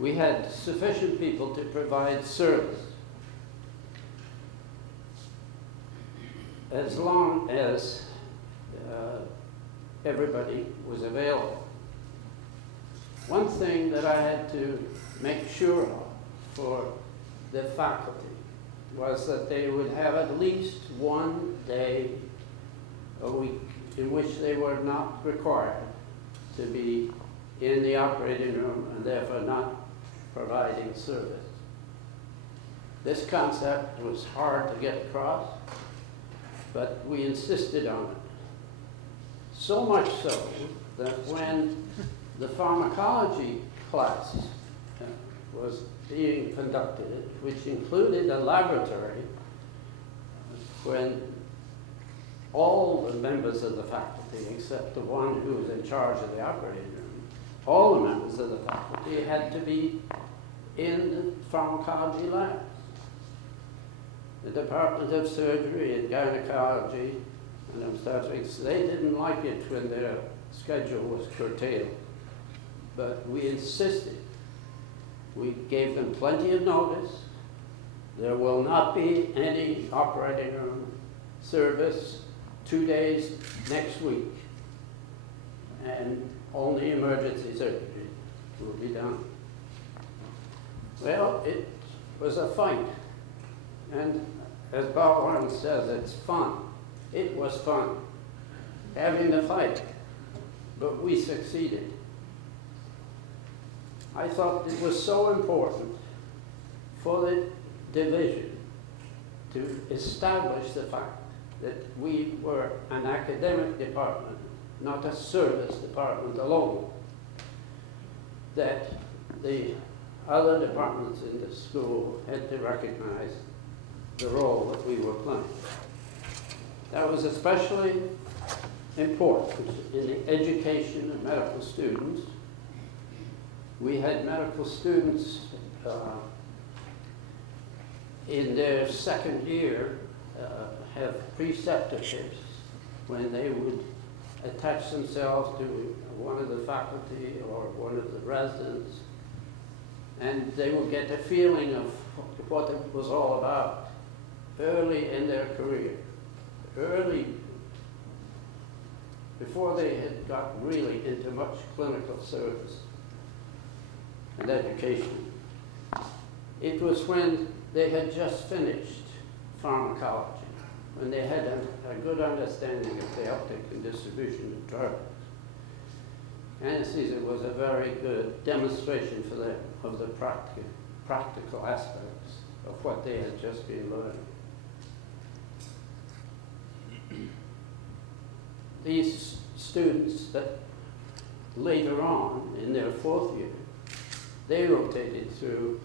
We had sufficient people to provide service as long as everybody was available. One thing that I had to make sure of for the faculty was that they would have at least one day a week in which they were not required to be in the operating room and therefore not providing service. This concept was hard to get across, but we insisted on it. So much so that when the pharmacology class was being conducted, which included a laboratory, when all the members of the faculty, except the one who was in charge of the operating room, all the members of the faculty had to be in the pharmacology labs. The Department of Surgery and Gynecology and Obstetrics, they didn't like it when their schedule was curtailed. But we insisted. We gave them plenty of notice. There will not be any operating room service 2 days next week, and only emergency surgery will be done. Well, it was a fight. And as Bob Warren says, it's fun. It was fun having the fight, but we succeeded. I thought it was so important for the division to establish the fact that we were an academic department, not a service department alone, that the other departments in the school had to recognize the role that we were playing. That was especially important in the education of medical students. We had medical students in their second year have preceptorships when they would attach themselves to one of the faculty or one of the residents, and they would get a feeling of what it was all about early in their career, early, before they had got really into much clinical service and education. It was when they had just finished pharmacology, when they had a good understanding of the uptake and distribution of drugs. Anesthesia was a very good demonstration for them of the practical aspects of what they had just been learning. These students that later on, in their 4th year, they rotated through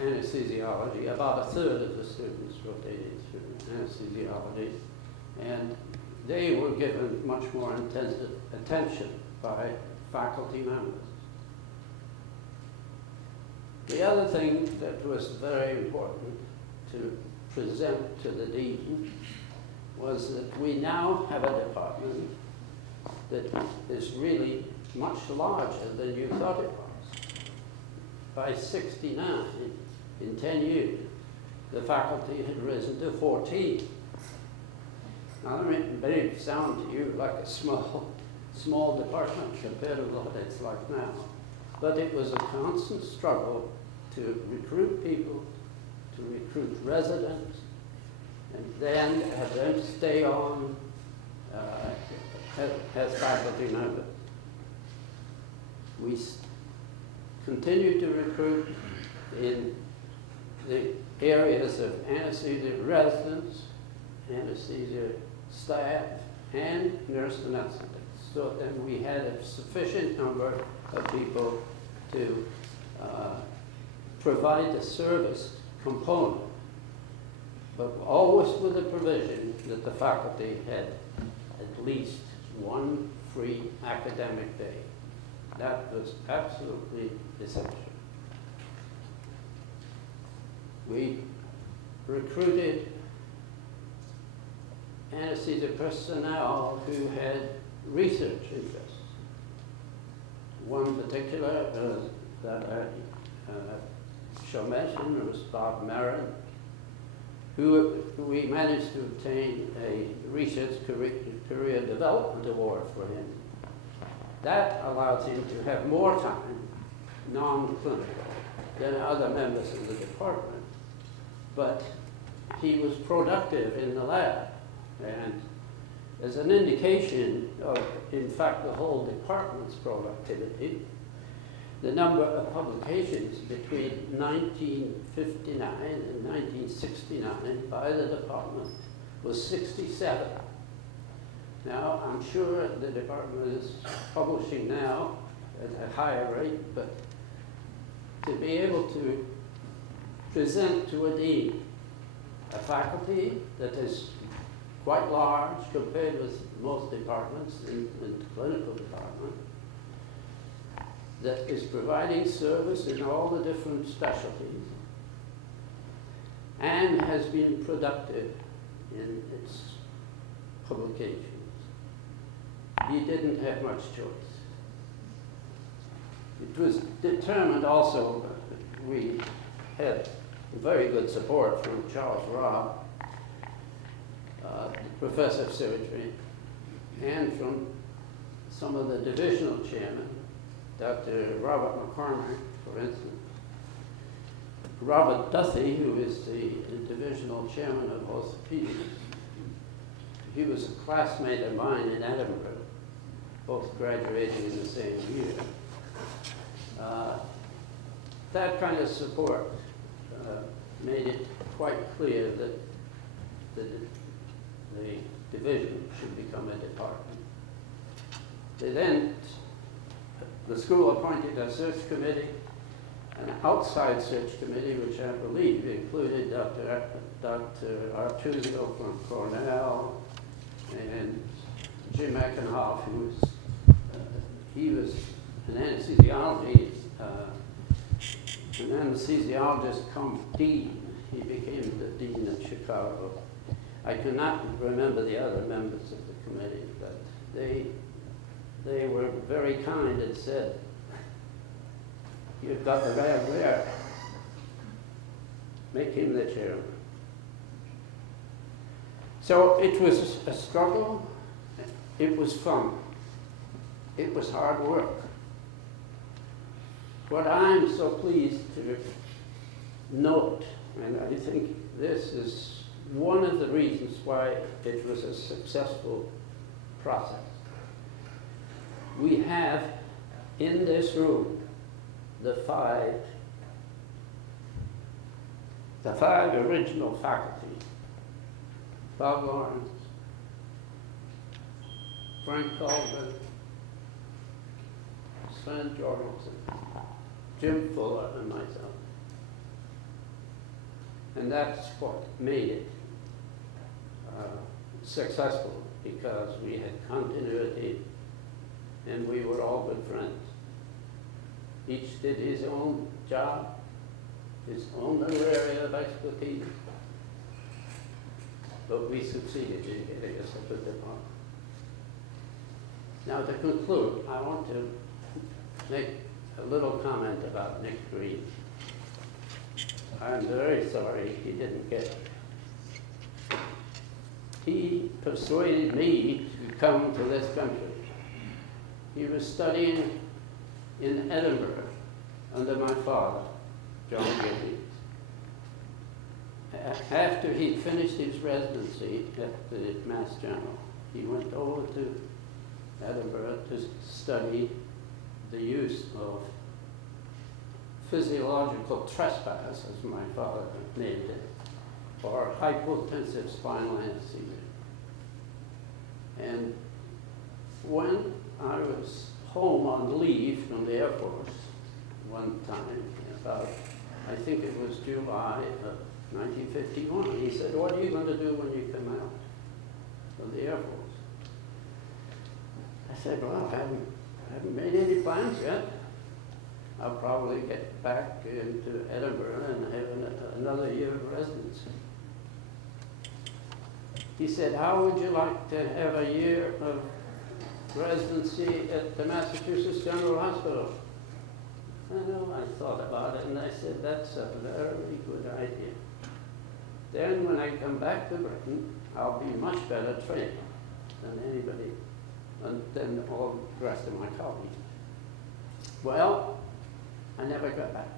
anesthesiology. About 1/3 of the students rotated through anesthesiology, and they were given much more intensive attention by faculty members. The other thing that was very important to present to the dean was that we now have a department that is really much larger than you thought it was. By 69, in 10 years, the faculty had risen to 14. Now, that may sound to you like a small department compared to what it's like now. But it was a constant struggle to recruit people, to recruit residents, and then have them stay on as faculty members. We continue to recruit in the areas of anesthesia residents, anesthesia staff, and nurse anesthetists. So then we had a sufficient number of people to provide the service component, but always with the provision that the faculty had at least one free academic day. That was absolutely essential. We recruited anesthesia personnel who had research interests. One particular that I shall mention was Bob Marin, who we managed to obtain a research career development award for him. That allows him to have more time, non-clinical, than other members of the department. But he was productive in the lab. And as an indication of, in fact, the whole department's productivity, the number of publications between 1959 and 1969 by the department was 67. Now, I'm sure the department is publishing now at a higher rate, but to be able to present to a dean a faculty that is quite large compared with most departments in the clinical department, that is providing service in all the different specialties and has been productive in its publications. He didn't have much choice. It was determined also, we had very good support from Charles Robb, professor of surgery, and from some of the divisional chairmen, Dr. Robert McCormick, for instance, Robert Duthie, who is the divisional chairman of orthopedics. He was a classmate of mine in Edinburgh, both graduating in the same year. That kind of support made it quite clear that the division should become a department. The school appointed a search committee, an outside search committee, which I believe included Dr. Artuzio from Cornell and Jim Eckenhoff, who was, he was an anesthesiologist come dean. He became the dean of Chicago. I cannot remember the other members of the committee, but they were very kind and said, "You've got the guy there. Make him the chairman." So it was a struggle. It was fun. It was hard work. What I'm so pleased to note, and I think this is one of the reasons why it was a successful process. We have in this room the five original faculty: Bob Lawrence, Frank Colvin, Sven Jorgensen, Jim Fuller, and myself. And that's what made it successful, because we had continuity and we were all good friends. Each did his own job, his own little area of expertise, but we succeeded in getting us a good department. Now to conclude, I want to make a little comment about Nick Green. I'm very sorry he didn't get it. He persuaded me to come to this country. He was studying in Edinburgh under my father, John Gilby. After he finished his residency at the Mass General, he went over to Edinburgh to study the use of physiological trespass, as my father named it, or hypotensive spinal anesthesia. And when I was home on leave from the Air Force one time, about, I think it was July of 1951, he said, "What are you going to do when you come out of the Air Force?" I said, "Well, I haven't made any plans yet. I'll probably get back into Edinburgh and have another year of residency." He said, "How would you like to have a year of residency at the Massachusetts General Hospital?" I thought about it and I said, "That's a very good idea. Then when I come back to Britain, I'll be much better trained than anybody, and than all the rest of my colleagues." Well, I never got back.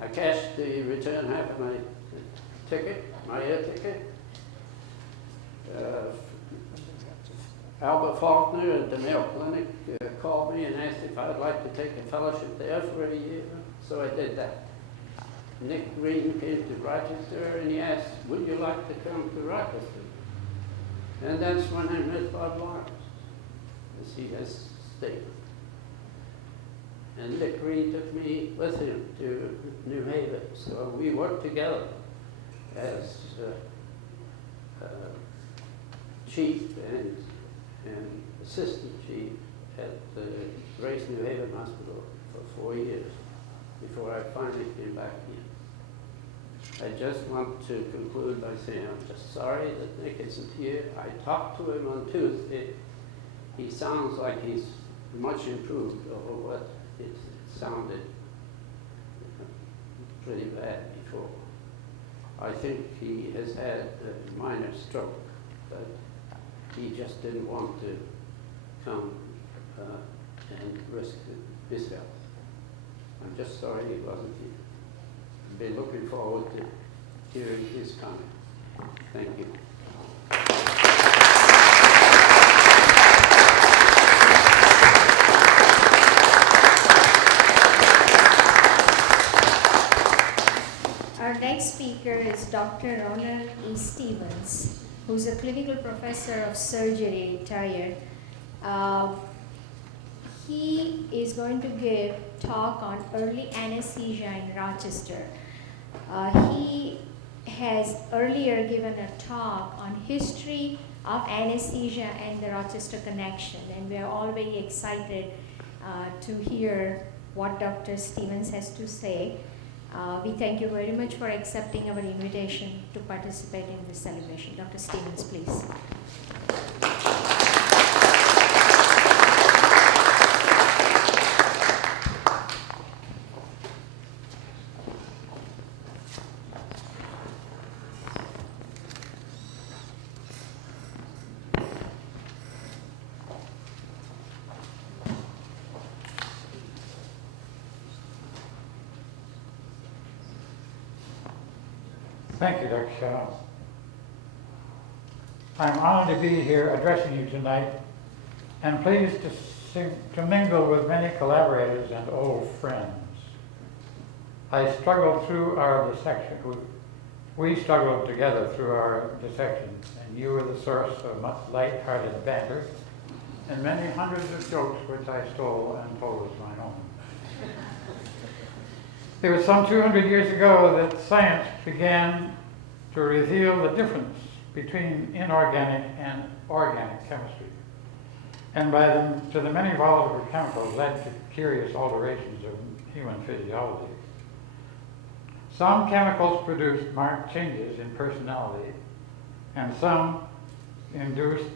I cashed the return half of my ticket, my air ticket. Albert Faulkner at the Mayo Clinic called me and asked if I'd like to take a fellowship there for a year, so I did that. Nick Green came to Rochester and he asked, "Would you like to come to Rochester?" And that's when I met Bob Lawrence, as he has stated. And Nick Green took me with him to New Haven, so we worked together as chief and assistant chief at the Grace New Haven Hospital for 4 years before I finally came back here. I just want to conclude by saying I'm just sorry that Nick isn't here. I talked to him on Tuesday. He sounds like he's much improved over what it sounded pretty bad before. I think he has had a minor stroke, but he just didn't want to come and risk his health. I'm just sorry he wasn't here. I've been looking forward to hearing his comment. Thank you. Our next speaker is Dr. Ronald E. Stevens, who's a clinical professor of surgery, retired. He is going to give talk on early anesthesia in Rochester. He has earlier given a talk on history of anesthesia and the Rochester connection, and we are all very excited to hear what Dr. Stevens has to say. We thank you very much for accepting our invitation to participate in this celebration. Dr. Stevens, please. Thank you, Dr. Shaw. I'm honored to be here addressing you tonight and pleased to mingle with many collaborators and old friends. I struggled through our dissection. We struggled together through our dissections, and you were the source of much light-hearted banter and many hundreds of jokes which I stole and told as my own. It was some 200 years ago that science began to reveal the difference between inorganic and organic chemistry, and to the many volatile chemicals led to curious alterations of human physiology. Some chemicals produced marked changes in personality, and some induced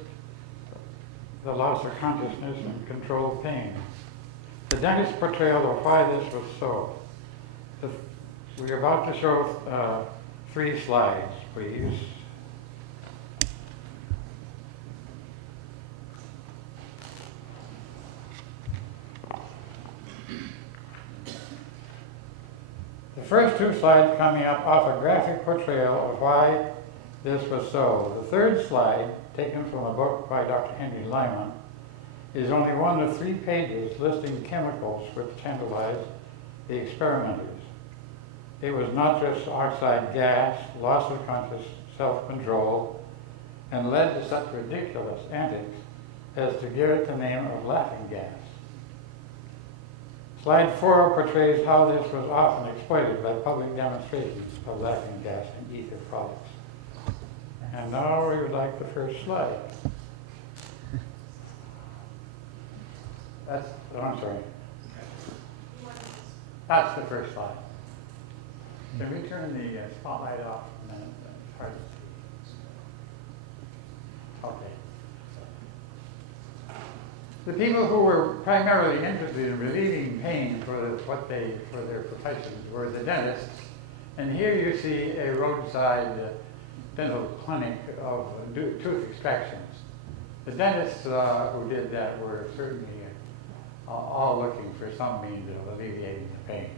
the loss of consciousness and controlled pain. The dentist's portrayal of why this was so. We're about to show 3 slides, please. The first 2 slides coming up offer a graphic portrayal of why this was so. The third slide, taken from a book by Dr. Henry Lyman, is only one of 3 pages listing chemicals which tantalized the experimenters. It was nitrous oxide gas, loss of conscious self-control, and led to such ridiculous antics as to give it the name of laughing gas. Slide 4 portrays how this was often exploited by public demonstrations of laughing gas and ether products. And now we would like the first slide. I'm sorry. That's the first slide. Can we turn the spotlight off a minute? It's hard to see. Okay. The people who were primarily interested in relieving pain for their professions were the dentists. And here you see a roadside dental clinic of tooth extractions. The dentists who did that were certainly all looking for some means of alleviating the pain.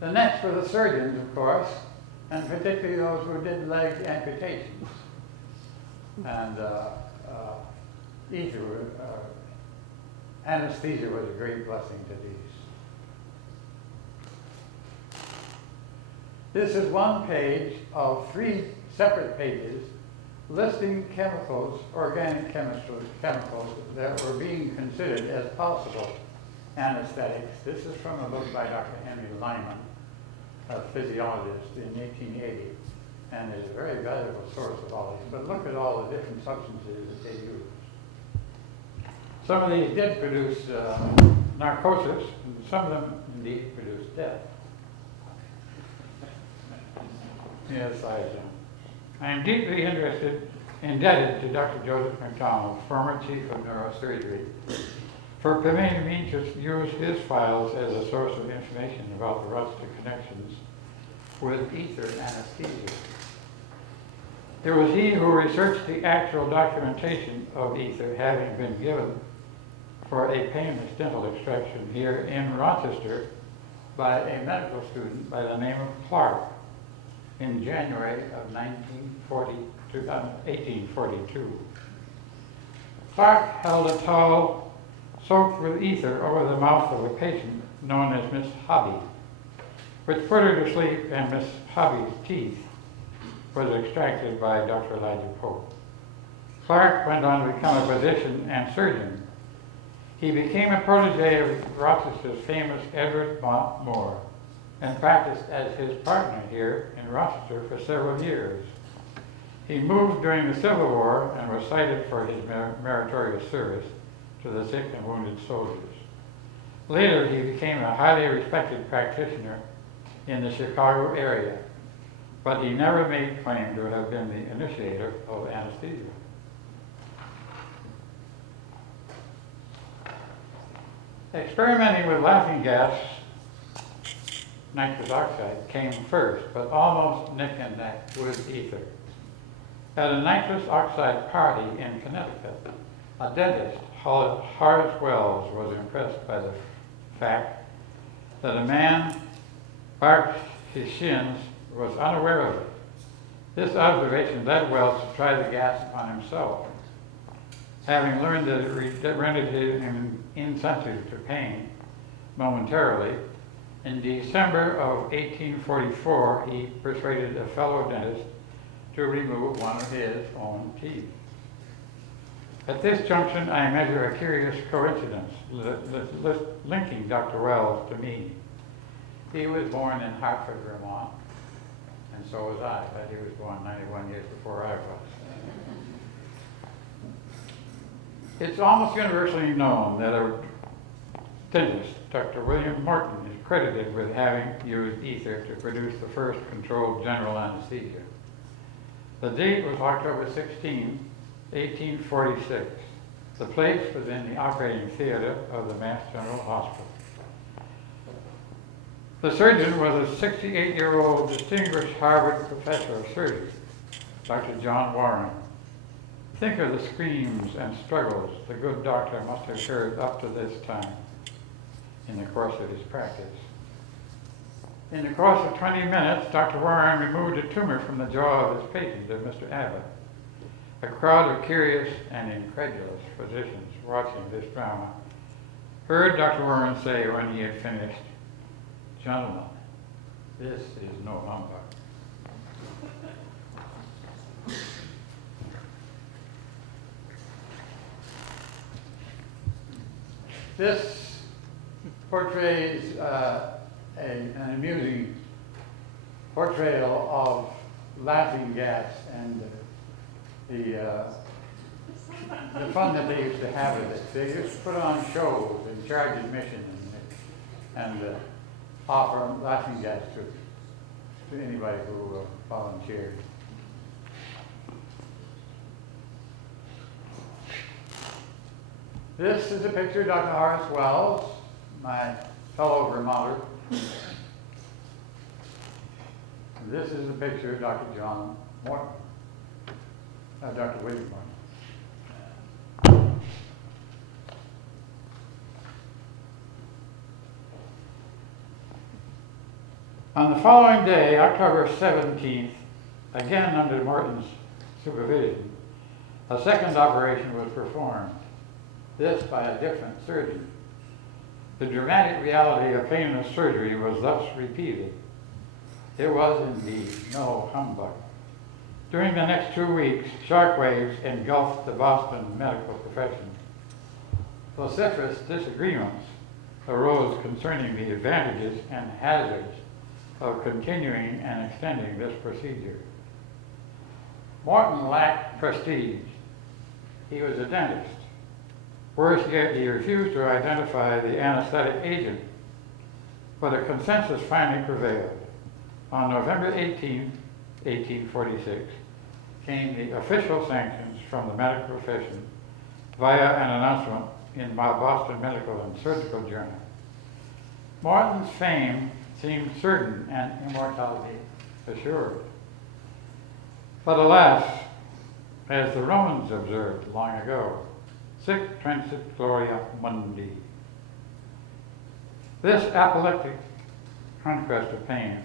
The next were the surgeons, of course, and particularly those who did leg amputations. And anesthesia was a great blessing to these. This is one page of 3 separate pages listing chemicals, organic chemicals that were being considered as possible anesthetics. This is from a book by Dr. Henry Lyman, a physiologist, in 1880, and is a very valuable source of all these. But look at all the different substances that they use. Some of these did produce narcosis, and some of them indeed produced death. Yes, I am deeply indebted to Dr. Joseph McDonald, former chief of neurosurgery, for permitting me to use his files as a source of information about the Rochester connections with ether anesthesia. It was he who researched the actual documentation of ether having been given for a painless dental extraction here in Rochester by a medical student by the name of Clark in January of 1842. Clark held a towel soaked with ether over the mouth of a patient known as Miss Hobby, which put her to sleep, and Miss Hobby's teeth was extracted by Dr. Elijah Pope. Clark went on to become a physician and surgeon. He became a protege of Rochester's famous Edward Moore and practiced as his partner here in Rochester for several years. He moved during the Civil War and was cited for his meritorious service to the sick and wounded soldiers. Later, he became a highly respected practitioner in the Chicago area, but he never made claim to have been the initiator of anesthesia. Experimenting with laughing gas, nitrous oxide, came first, but almost neck and neck with ether. At a nitrous oxide party in Connecticut, a dentist, Horace Wells, was impressed by the fact that a man barked his shins was unaware of it. This observation led Wells to try the gas upon himself. Having learned that it rendered him insensitive to pain momentarily, in December of 1844, he persuaded a fellow dentist to remove one of his own teeth. At this junction, I measure a curious coincidence linking Dr. Wells to me. He was born in Hartford, Vermont, and so was I, but he was born 91 years before I was. It's almost universally known that a dentist, Dr. William Morton, is credited with having used ether to produce the first controlled general anesthesia. The date was October 16, 1846. The place was in the operating theater of the Mass General Hospital. The surgeon was a 68-year-old distinguished Harvard professor of surgery, Dr. John Warren. Think of the screams and struggles the good doctor must have heard up to this time in the course of his practice. In the course of 20 minutes, Dr. Warren removed a tumor from the jaw of his patient, Mr. Abbott. A crowd of curious and incredulous physicians watching this drama heard Dr. Warren say when he had finished, "Gentlemen, this is no humbug." This portrays an amusing portrayal of laughing gas and the fun that they used to have with it. They used to put on shows and charge admission and offer laughing gas to anybody who volunteered. This is a picture of Dr. Horace Wells, my fellow Vermonter. This is a picture of Dr. John Morton, Dr. William Morton. On the following day, October 17th, again under Morton's supervision, a second operation was performed, this by a different surgeon. The dramatic reality of painless surgery was thus repeated. It was indeed no humbug. During the next 2 weeks, shockwaves engulfed the Boston medical profession. Vociferous disagreements arose concerning the advantages and hazards of continuing and extending this procedure. Morton lacked prestige. He was a dentist. Worse yet, he refused to identify the anesthetic agent, but a consensus finally prevailed. On November 18, 1846, came the official sanctions from the medical profession via an announcement in my Boston Medical and Surgical Journal. Morton's fame seemed certain and immortality assured. But alas, as the Romans observed long ago, sic transit gloria mundi. This apocalyptic conquest of pain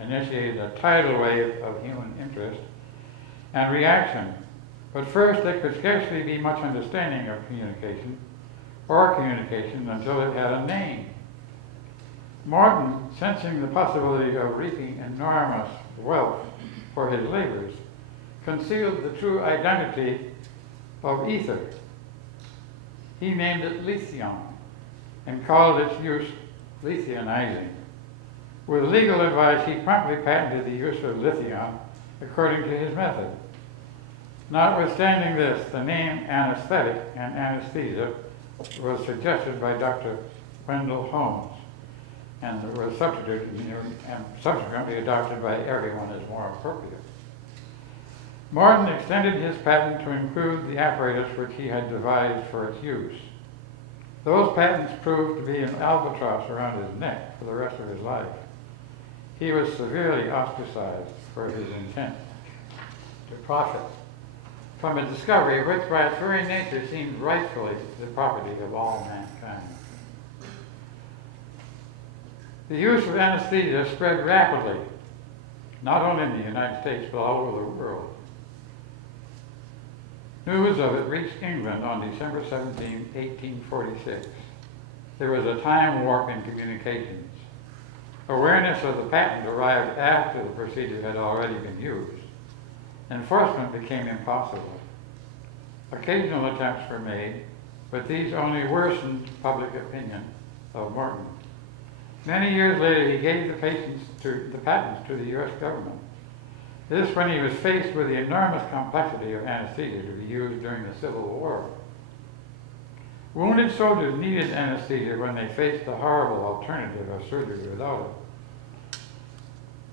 initiated a tidal wave of human interest and reaction. But first, there could scarcely be much understanding of communication until it had a name. Morton, sensing the possibility of reaping enormous wealth for his labors, concealed the true identity of ether. He named it lithium and called its use lithionizing. With legal advice, he promptly patented the use of lithium according to his method. Notwithstanding this, the name anesthetic and anesthesia was suggested by Dr. Wendell Holmes and was substituted and subsequently adopted by everyone as more appropriate. Morton extended his patent to include the apparatus which he had devised for its use. Those patents proved to be an albatross around his neck for the rest of his life. He was severely ostracized for his intent to profit from a discovery which by its very nature seemed rightfully the property of all mankind. The use of anesthesia spread rapidly, not only in the United States, but all over the world. News of it reached England on December 17, 1846. There was a time warp in communications. Awareness of the patent arrived after the procedure had already been used. Enforcement became impossible. Occasional attempts were made, but these only worsened public opinion of Morton. Many years later, he gave the patents the patents to the U.S. government. This when he was faced with the enormous complexity of anesthesia to be used during the Civil War. Wounded soldiers needed anesthesia when they faced the horrible alternative of surgery without it.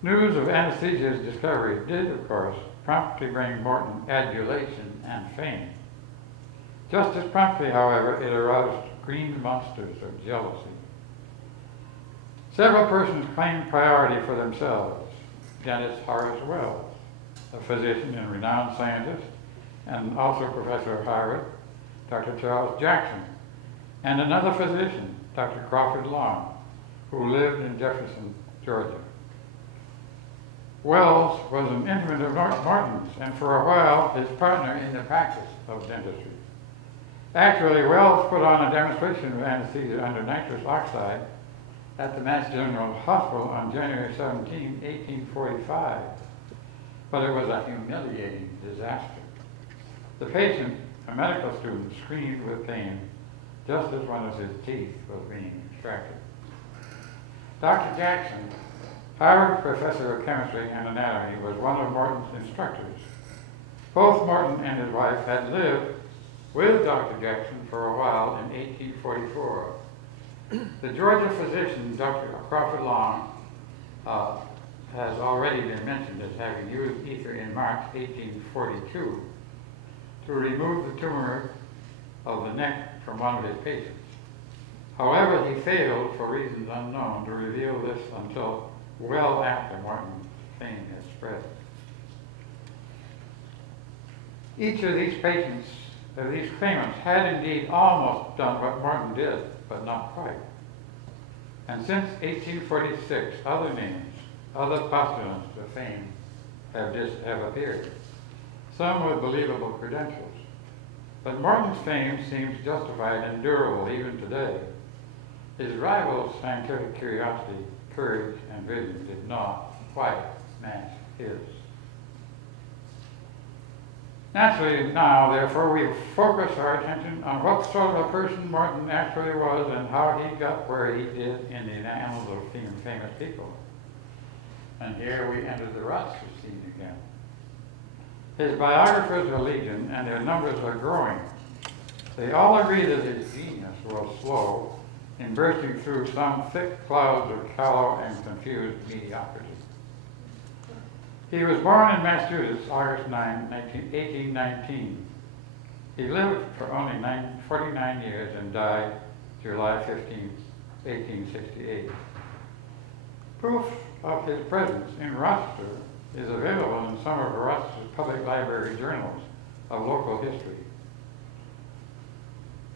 News of anesthesia's discovery did, of course, promptly bring Morton adulation and fame. Just as promptly, however, it aroused green monsters of jealousy. Several persons claimed priority for themselves. Dentist Horace Wells, a physician and renowned scientist, and also professor of Harvard, Dr. Charles Jackson, and another physician, Dr. Crawford Long, who lived in Jefferson, Georgia. Wells was an intimate of Morton's, and for a while his partner in the practice of dentistry. Actually, Wells put on a demonstration of anesthesia under nitrous oxide at the Mass General Hospital on January 17, 1845, but it was a humiliating disaster. The patient, a medical student, screamed with pain just as one of his teeth was being extracted. Dr. Jackson, Harvard professor of chemistry and anatomy, was one of Morton's instructors. Both Morton and his wife had lived with Dr. Jackson for a while in 1844. The Georgia physician, Dr. Crawford Long, has already been mentioned as having used ether in March 1842 to remove the tumor of the neck from one of his patients. However, he failed, for reasons unknown, to reveal this until well after Morton's fame had spread. Each of these claimants had indeed almost done what Morton did, but not quite. And since 1846, other names, other postulants of fame have appeared, some with believable credentials. But Morton's fame seems justified and durable even today. His rival's scientific curiosity, courage, and vision did not quite match his. Naturally now, therefore, we focus our attention on what sort of a person Morton actually was and how he got where he did in the annals of famous people. And here we enter the Rochester scene again. His biographers are legion, and their numbers are growing. They all agree that his genius was slow in bursting through some thick clouds of callow and confused mediocrity. He was born in Massachusetts, August 9, 1819. He lived for only 49 years and died July 15, 1868. Proof of his presence in Rochester is available in some of Rochester's public library journals of local history.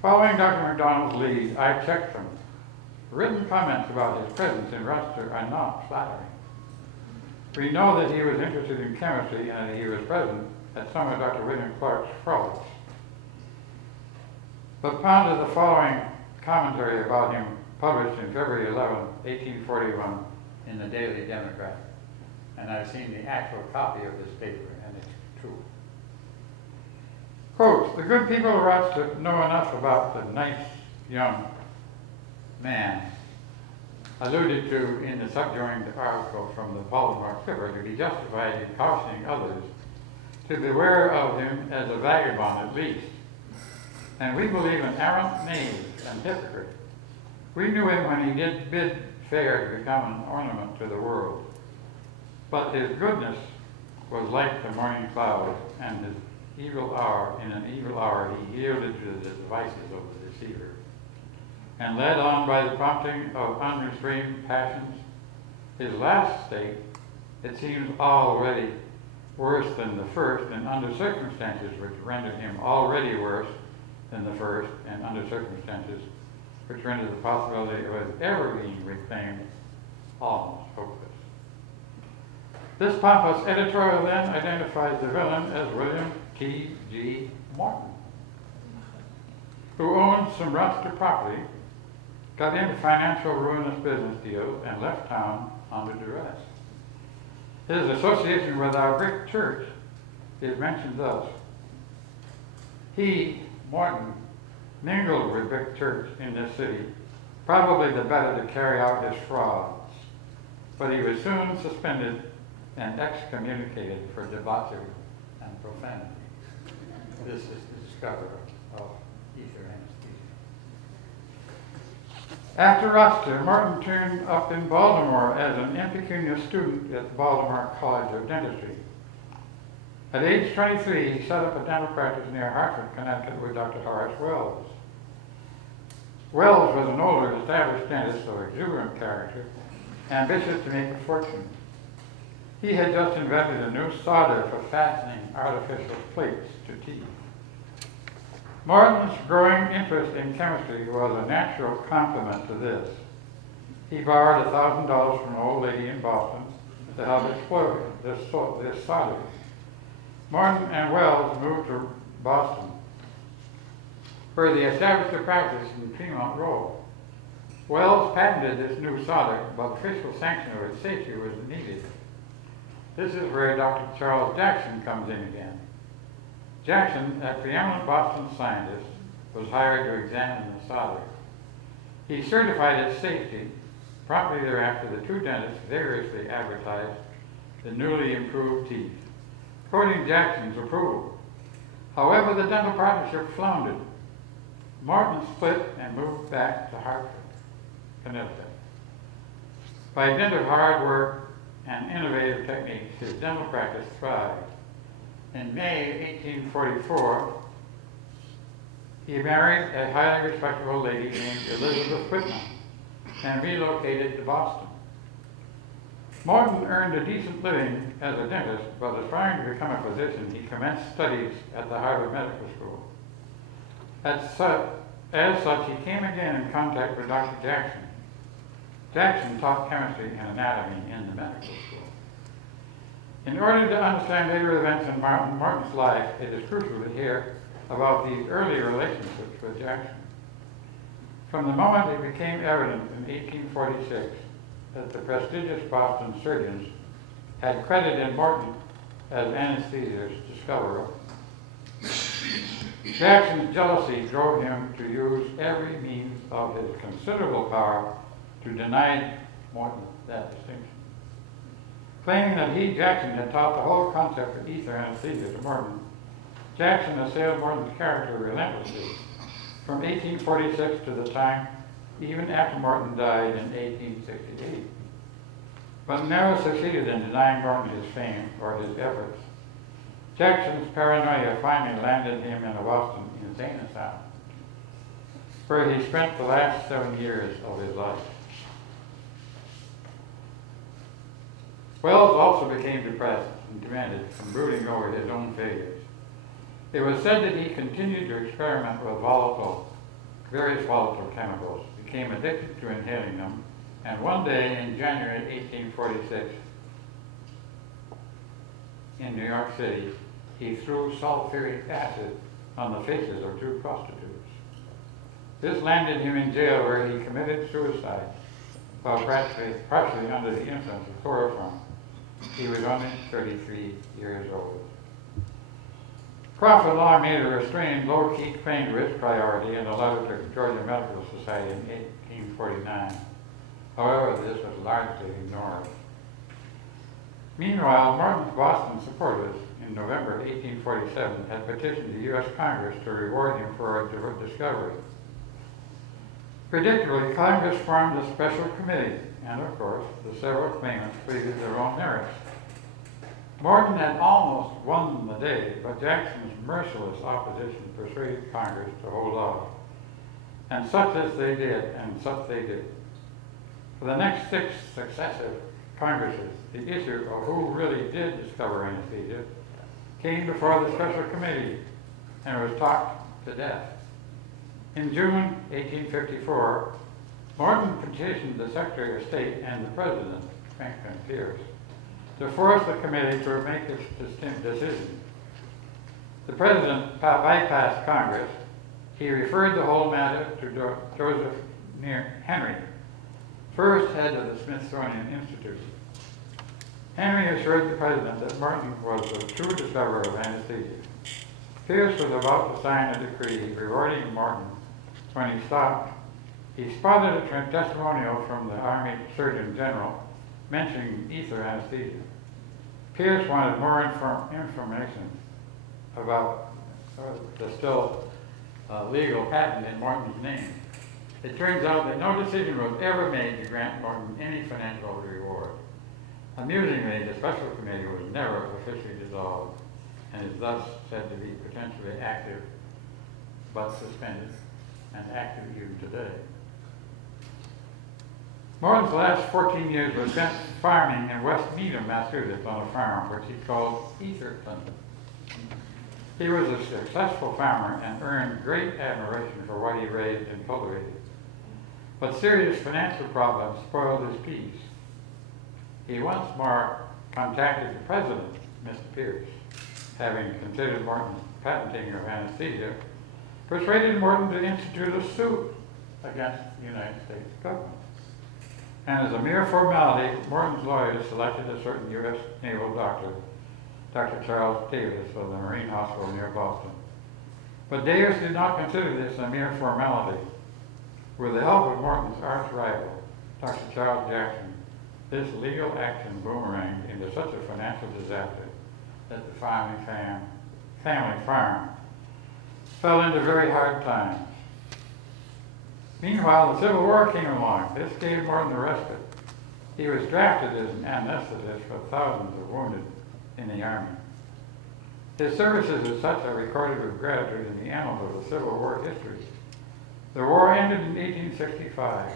Following Dr. McDonald's lead, I checked them. Written comments about his presence in Rochester are not flattering. We know that he was interested in chemistry and that he was present at some of Dr. William Clark's frolics. But ponder the following commentary about him published in February 11, 1841 in the Daily Democrat. And I've seen the actual copy of this paper, and it's true. Quote, "The good people of Rochester know enough about the nice young man alluded to in the subjoined article from the Baltimore Clipper to be justified in cautioning others to beware of him as a vagabond at least. And we believe an arrant knave and hypocrite. We knew him when he did bid fair to become an ornament to the world. But his goodness was like the morning cloud, and in an evil hour he yielded to the devices of the deceiver. And led on by the prompting of unrestrained passions, his last state, it seems already worse than the first, and under circumstances which rendered him already worse than the first, and under circumstances which rendered the possibility of his ever being reclaimed almost hopeless." This pompous editorial then identifies the villain as William T. G. Morton, who owned some Rochester property, got into financial ruinous business deals, and left town under duress. His association with our brick church is mentioned thus. He, Morton, mingled with brick church in this city, probably the better to carry out his frauds, but he was soon suspended and excommunicated for debauchery and profanity. This is the discoverer of ether anesthesia. After Rochester, Martin turned up in Baltimore as an impecunious student at the Baltimore College of Dentistry. At age 23, he set up a dental practice near Hartford, Connecticut with Dr. Horace Wells. Wells was an older, established dentist of exuberant character, ambitious to make a fortune. He had just invented a new solder for fastening artificial plates to teeth. Martin's growing interest in chemistry was a natural complement to this. He borrowed $1,000 from an old lady in Boston to help explore this solder. Martin and Wells moved to Boston, where they established a practice in Fremont Row. Wells patented this new solder, but official sanction of its safety was needed. This is where Dr. Charles Jackson comes in again. Jackson, a preeminent Boston scientist, was hired to examine the solder. He certified its safety. Promptly thereafter, the two dentists vigorously advertised the newly improved teeth, quoting Jackson's approval. However, the dental partnership floundered. Martin split and moved back to Hartford, Connecticut. By dint of hard work and innovative techniques, his dental practice thrived. In May 1844, he married a highly respectable lady named Elizabeth Whitman and relocated to Boston. Morton earned a decent living as a dentist, but aspiring to become a physician, he commenced studies at the Harvard Medical School. As such, he came again in contact with Dr. Jackson. Jackson taught chemistry and anatomy in the medical school. In order to understand later events in Martin's life, it is crucial to hear about these early relationships with Jackson. From the moment it became evident in 1846 that the prestigious Boston surgeons had credited Morton as anesthesia's discoverer, Jackson's jealousy drove him to use every means of his considerable power to deny Morton that distinction. Claiming that he, Jackson, had taught the whole concept of ether anesthesia to Morton, Jackson assailed Morton's character relentlessly from 1846 to the time even after Morton died in 1868, but never succeeded in denying Morton his fame or his efforts. Jackson's paranoia finally landed him in a Boston insane asylum, where he spent the last 7 years of his life. Wells also became depressed and demented from brooding over his own failures. It was said that he continued to experiment with various volatile chemicals, became addicted to inhaling them, and one day in January 1846, in New York City, he threw sulfuric acid on the faces of 2 prostitutes. This landed him in jail, where he committed suicide while partially under the influence of chloroform. He was only 33 years old. Crawford Law made a restrained, low-key claim to its priority in a letter to the Georgia Medical Society in 1849. However, this was largely ignored. Meanwhile, Morton's Boston supporters in November 1847 had petitioned the U.S. Congress to reward him for a discovery. Predictably, Congress formed a special committee, and of course, the several claimants pleaded their own merits. Morton had almost won the day, but Jackson's merciless opposition persuaded Congress to hold off. And such as they did, and such they did. For the next 6 successive Congresses, the issue of who really did discover anesthesia came before the special committee and was talked to death. In June 1854, Morton petitioned the Secretary of State and the President, Franklin Pierce, to force the committee to make its distinct decision. The President bypassed Congress. He referred the whole matter to Joseph Henry, first head of the Smithsonian Institute. Henry assured the President that Morton was the true discoverer of anesthesia. Pierce was about to sign a decree rewarding Morton when he stopped. He spotted a testimonial from the Army Surgeon General mentioning ether anesthesia. Pierce wanted more information about the still legal patent in Morton's name. It turns out that no decision was ever made to grant Morton any financial reward. Amusingly, the special committee was never officially dissolved and is thus said to be potentially active but suspended and active even today. Morton's last 14 years were spent farming in West Needham, Massachusetts on a farm which he called Etherton. He was a successful farmer and earned great admiration for what he raised and cultivated. But serious financial problems spoiled his peace. He once more contacted the president, Mr. Pierce, having considered Morton's patenting of anesthesia, persuaded Morton to institute a suit against the United States government. And as a mere formality, Morton's lawyers selected a certain U.S. naval doctor, Dr. Charles Davis of the Marine Hospital near Boston. But Davis did not consider this a mere formality. With the help of Morton's arch rival, Dr. Charles Jackson, this legal action boomeranged into such a financial disaster that the family farm fell into very hard times. Meanwhile, the Civil War came along. This gave Morton a respite. He was drafted as an anesthetist for thousands of wounded in the Army. His services as such are recorded with gratitude in the annals of the Civil War history. The war ended in 1865.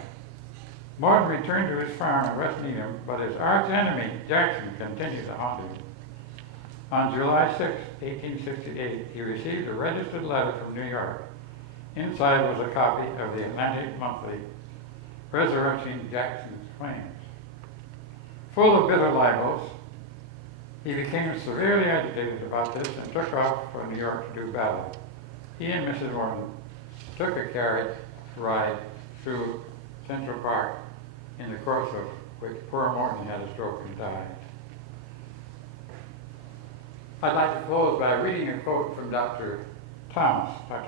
Morton returned to his farm at West Needham, but his arch enemy, Jackson, continued to haunt him. On July 6, 1868, he received a registered letter from New York. Inside was a copy of the Atlantic Monthly resurrecting Jackson's claims. Full of bitter libels, he became severely agitated about this and took off for New York to do battle. He and Mrs. Morton took a carriage ride through Central Park, in the course of which poor Morton had a stroke and died. I'd like to close by reading a quote from Dr.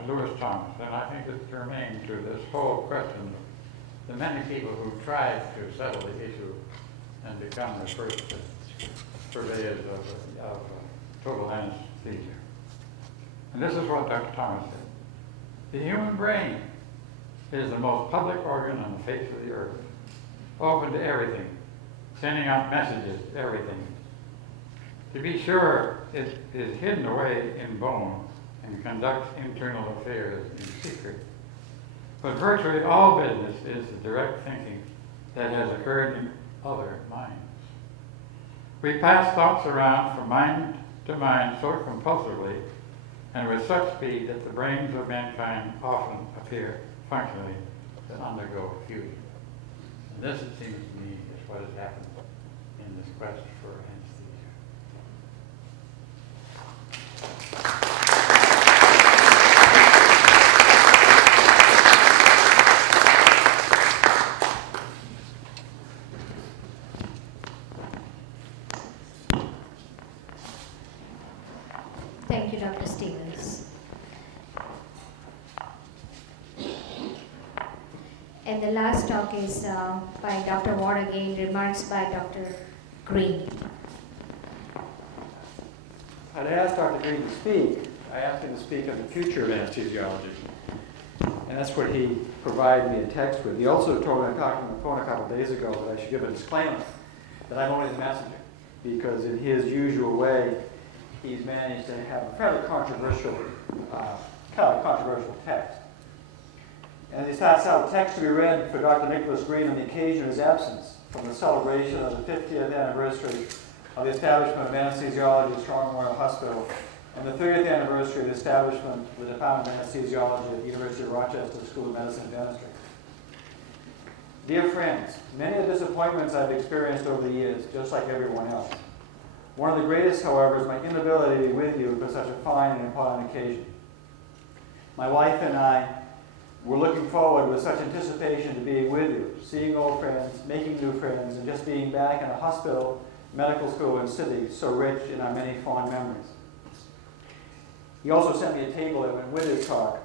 Lewis Thomas, and I think it's germane to this whole question of the many people who tried to settle the issue and become the first purveyors of total anesthesia. And this is what Dr. Thomas said. The human brain is the most public organ on the face of the earth, open to everything, sending out messages to everything. To be sure, it is hidden away in bone and conducts internal affairs in secret. But virtually all business is the direct thinking that has occurred in other minds. We pass thoughts around from mind to mind so compulsively and with such speed that the brains of mankind often appear functionally to undergo fusion. And this, it seems to me, is what has happened in this quest for anesthesia. Thank you, Dr. Stevens. And the last talk is by Dr. Ward again, remarks by Dr. Green. I'd asked Dr. Green to speak. I asked him to speak on the future of anesthesiology. And that's what he provided me a text with. He also told me, I talked on the phone a couple of days ago, that I should give a disclaimer that I'm only the messenger, because in his usual way, he's managed to have a fairly controversial, text. And he starts out a text to be read for Dr. Nicholas Green on the occasion of his absence from the celebration of the 50th anniversary of the establishment of anesthesiology at Strong Memorial Hospital and the 30th anniversary of the establishment of the Department of Anesthesiology at the University of Rochester School of Medicine and Dentistry. Dear friends, many of the disappointments I've experienced over the years, just like everyone else. One of the greatest, however, is my inability to be with you for such a fine and important occasion. My wife and I were looking forward with such anticipation to being with you, seeing old friends, making new friends, and just being back in a hospital, medical school, and city so rich in our many fond memories. He also sent me a table that went with his talk,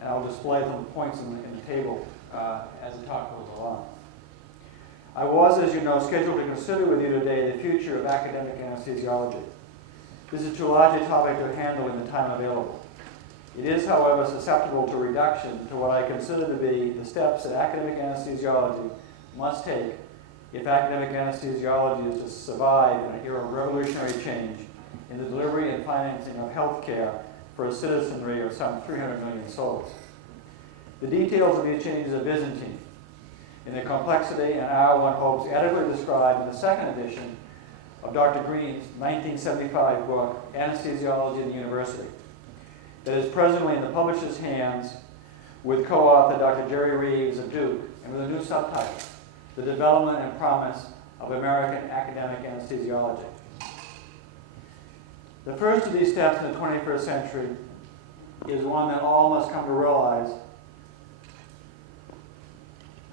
and I'll display some points in the table as the talk goes along. I was, as you know, scheduled to consider with you today the future of academic anesthesiology. This is too large a topic to handle in the time available. It is, however, susceptible to reduction to what I consider to be the steps that academic anesthesiology must take if academic anesthesiology is to survive in an era of revolutionary change in the delivery and financing of health care for a citizenry of some 300 million souls. The details of these changes are Byzantine in the complexity and are, one hopes, adequately described in the second edition of Dr. Green's 1975 book, Anesthesiology in the University, that is presently in the publisher's hands with co-author Dr. Jerry Reeves of Duke, and with a new subtitle, The Development and Promise of American Academic Anesthesiology. The first of these steps in the 21st century is one that all must come to realize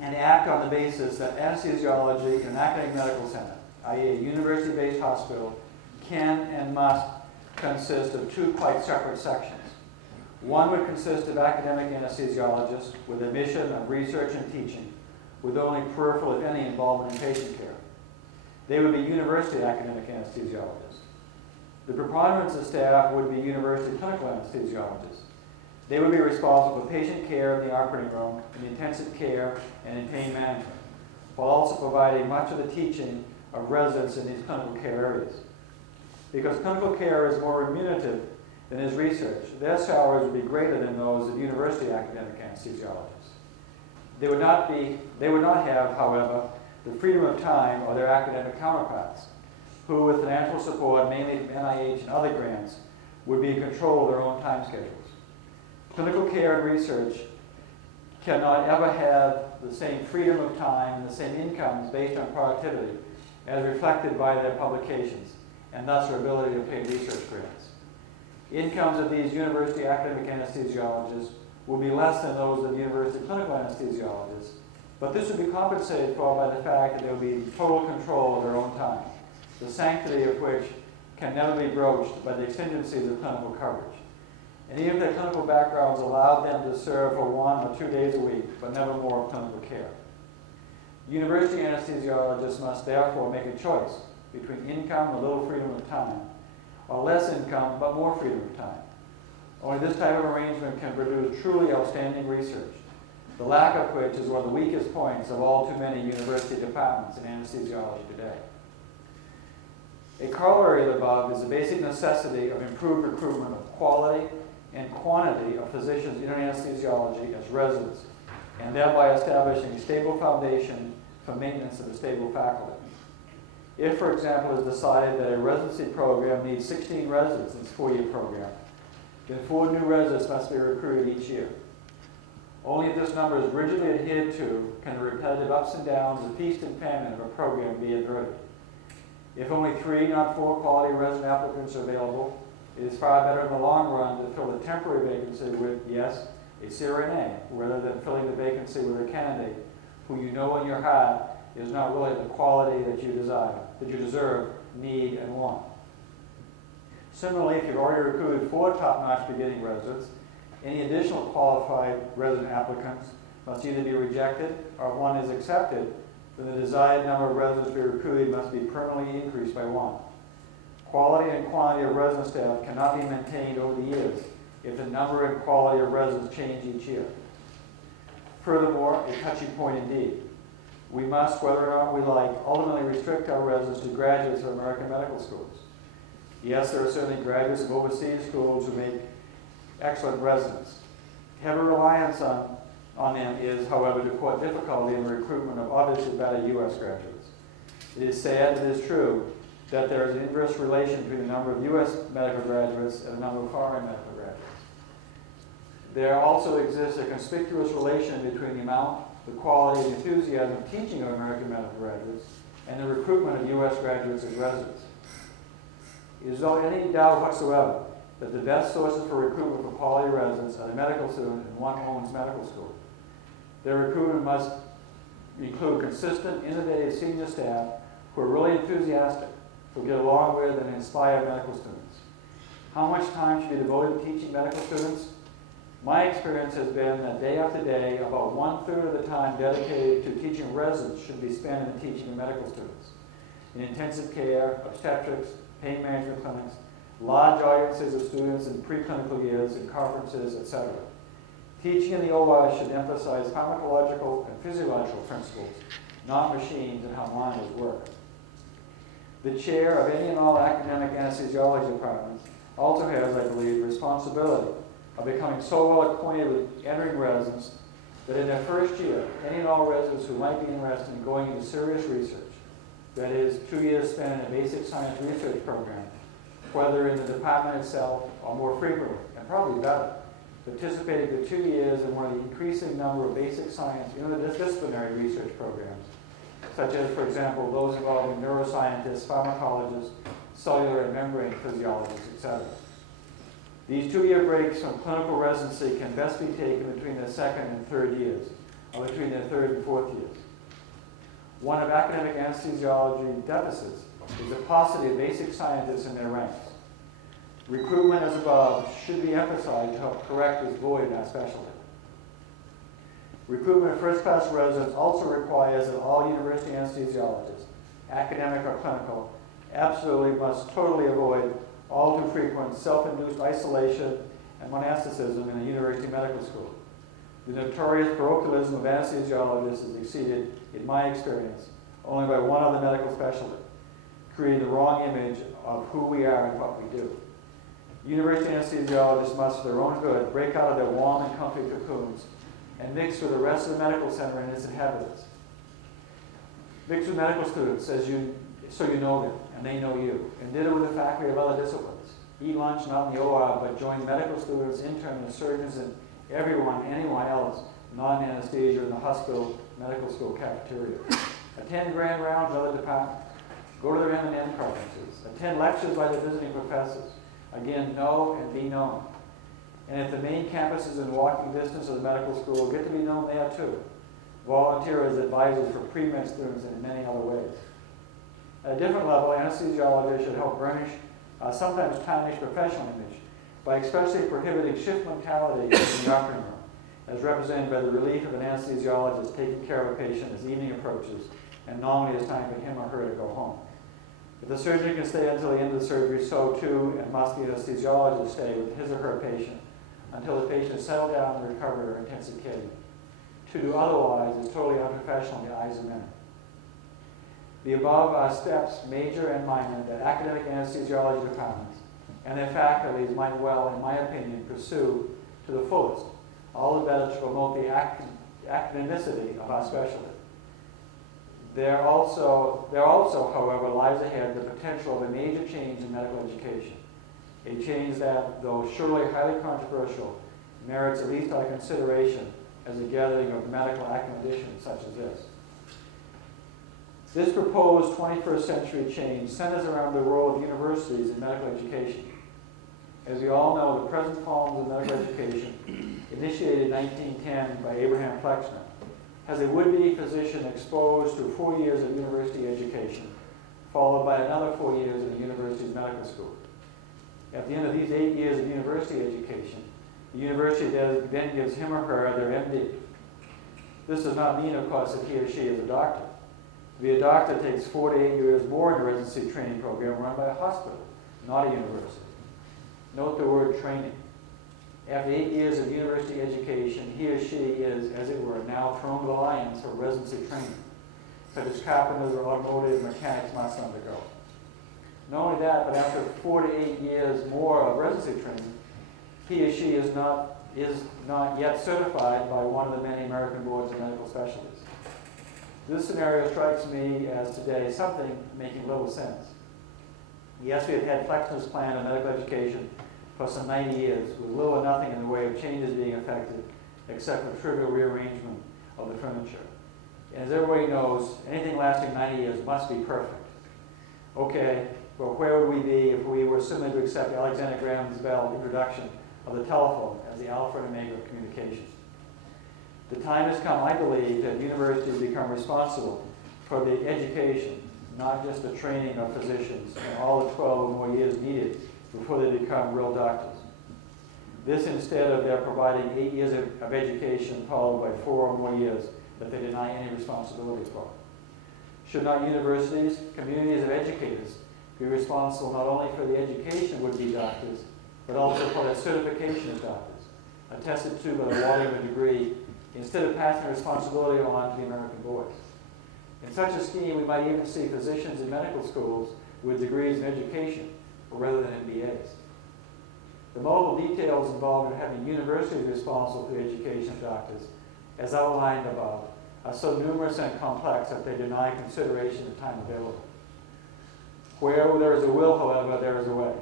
and act on the basis that anesthesiology in an academic medical center, i.e. a university-based hospital, can and must consist of two quite separate sections. One would consist of academic anesthesiologists with a mission of research and teaching, with only peripheral, if any, involvement in patient care. They would be university academic anesthesiologists. The preponderance of staff would be university clinical anesthesiologists. They would be responsible for patient care in the operating room, in intensive care, and in pain management, while also providing much of the teaching of residents in these clinical care areas. Because clinical care is more remunerative than is research, their salaries would be greater than those of university academic anesthesiologists. They would not have, however, the freedom of time of their academic counterparts, who, with financial support, mainly from NIH and other grants, would be in control of their own time schedules. Clinical care and research cannot ever have the same freedom of time and the same incomes based on productivity as reflected by their publications, and thus their ability to obtain research grants. Incomes of these university academic anesthesiologists will be less than those of university clinical anesthesiologists, but this would be compensated for by the fact that they will be in total control of their own time, the sanctity of which can never be broached by the exigencies of clinical coverage. And even if their clinical backgrounds allowed them to serve for 1 or 2 days a week, but never more clinical care. University anesthesiologists must therefore make a choice between income and little freedom of time, or less income but more freedom of time. Only this type of arrangement can produce truly outstanding research, the lack of which is one of the weakest points of all too many university departments in anesthesiology today. A corollary of the above is the basic necessity of improved recruitment of quality and quantity of physicians in anesthesiology as residents, and thereby establishing a stable foundation for maintenance of a stable faculty. If, for example, it is decided that a residency program needs 16 residents in its 4-year program, then 4 new residents must be recruited each year. Only if this number is rigidly adhered to can the repetitive ups and downs, the feast and famine of a program be averted. If only 3, not 4 quality resident applicants are available, it is far better in the long run to fill a temporary vacancy with, yes, a CRNA, rather than filling the vacancy with a candidate who you know in your heart is not really the quality that you desire, that you deserve, need, and want. Similarly, if you've already recruited 4 top-notch beginning residents, any additional qualified resident applicants must either be rejected or if one is accepted, then the desired number of residents to be recruited must be permanently increased by 1. Quality and quantity of resident staff cannot be maintained over the years if the number and quality of residents change each year. Furthermore, a touchy point indeed. We must, whether or not we like, ultimately restrict our residents to graduates of American medical schools. Yes, there are certainly graduates of overseas schools who make excellent residents. Heavy reliance on them is, however, to quote difficulty in the recruitment of obviously better U.S. graduates. It is sad, it is true, that there is an inverse relation between the number of U.S. medical graduates and the number of foreign medical graduates. There also exists a conspicuous relation between the amount, the quality, and enthusiasm of teaching of American medical graduates and the recruitment of U.S. graduates as residents. It is without any doubt whatsoever that the best sources for recruitment for quality residents are the medical student and one who owns medical school. Their recruitment must include consistent, innovative senior staff who are really enthusiastic, who get along with and inspire medical students. How much time should be devoted to teaching medical students? My experience has been that day after day, about 1/3 of the time dedicated to teaching residents should be spent in teaching medical students. In intensive care, obstetrics, pain management clinics, large audiences of students in preclinical years, in conferences, etc. Teaching in the OR should emphasize pharmacological and physiological principles, not machines and how monitors work. The chair of any and all academic anesthesiology departments also has, I believe, responsibility of becoming so well acquainted with entering residents that in their first year, any and all residents who might be interested in going into serious research, that is, 2 years spent in a basic science research program, whether in the department itself or more frequently, and probably better, participating for 2 years in one of the increasing number of basic science interdisciplinary research programs, such as, for example, those involving neuroscientists, pharmacologists, cellular and membrane physiologists, etc. These 2-year breaks from clinical residency can best be taken between their second and third years, or between their third and fourth years. One of academic anesthesiology deficits is the paucity of basic scientists in their ranks. Recruitment as above should be emphasized to help correct this void in our specialty. Recruitment of first-class residents also requires that all university anesthesiologists, academic or clinical, absolutely must totally avoid all too frequent self-induced isolation and monasticism in a university medical school. The notorious parochialism of anesthesiologists is exceeded, in my experience, only by one other medical specialty, creating the wrong image of who we are and what we do. University anesthesiologists must, for their own good, break out of their warm and comfy cocoons and mix with the rest of the medical center and its inhabitants. Mix with medical students so you know them and they know you, and ditto with the faculty of other disciplines. Eat lunch not in the OR, but join medical students, interns, surgeons, and anyone else, non-anesthesia in the hospital medical school cafeteria. Attend grand rounds in other departments. Go to their M&M conferences. Attend lectures by the visiting professors. Again, know and be known. And if the main campus is in walking distance of the medical school, get to be known there too. Volunteer as advisors for pre-med students and in many other ways. At a different level, anesthesiologists should help burnish sometimes tarnish professional image by expressly prohibiting shift mentality in the operating room, as represented by the relief of an anesthesiologist taking care of a patient as evening approaches and normally it's time for him or her to go home. If the surgeon can stay until the end of the surgery, so too, and must the anesthesiologist stay with his or her patient until the patient is settled down and recovered or intensive care. To do otherwise is totally unprofessional in the eyes of many. The above are steps, major and minor, that academic anesthesiology departments and their faculties might well, in my opinion, pursue to the fullest, all the better to promote the academicity of our specialty. There also, however, lies ahead the potential of a major change in medical education, a change that, though surely highly controversial, merits at least our consideration as a gathering of medical academicians such as this. This proposed 21st century change centers around the role of universities in medical education. As we all know, the present forms of medical education, initiated in 1910 by Abraham Flexner, has a would-be physician exposed to 4 years of university education, followed by another 4 years in the university's medical school. At the end of these 8 years of university education, the university then gives him or her their MD. This does not mean, of course, that he or she is a doctor. To be a doctor takes 4 to 8 years more in a residency training program run by a hospital, not a university. Note the word training. After 8 years of university education, he or she is, as it were, now thrown to the lions for residency training, such as carpenters or automotive mechanics must undergo. Not only that, but after 4 to 8 years more of residency training, he or she is not yet certified by one of the many American boards of medical specialties. This scenario strikes me as today something making little sense. Yes, we have had Flexner's plan of medical education for some 90 years, with little or nothing in the way of changes being effected, except for trivial rearrangement of the furniture. And as everybody knows, anything lasting 90 years must be perfect. Okay, well, where would we be if we were simply to accept Alexander Graham Bell's introduction of the telephone as the alpha and omega of communication? The time has come, I believe, that universities become responsible for the education, not just the training of physicians and all the 12 or more years needed before they become real doctors. This instead of their providing 8 years of education followed by 4 or more years that they deny any responsibility for. Should not universities, communities of educators, be responsible not only for the education of would-be doctors, but also for the certification of doctors, attested to by the awarding of a degree, instead of passing responsibility on to the American boards. In such a scheme, we might even see physicians in medical schools with degrees in education rather than MBAs. The multiple details involved in having universities responsible for the education of doctors, as outlined above, are so numerous and complex that they deny consideration of time available. Where there is a will, however, there is a way.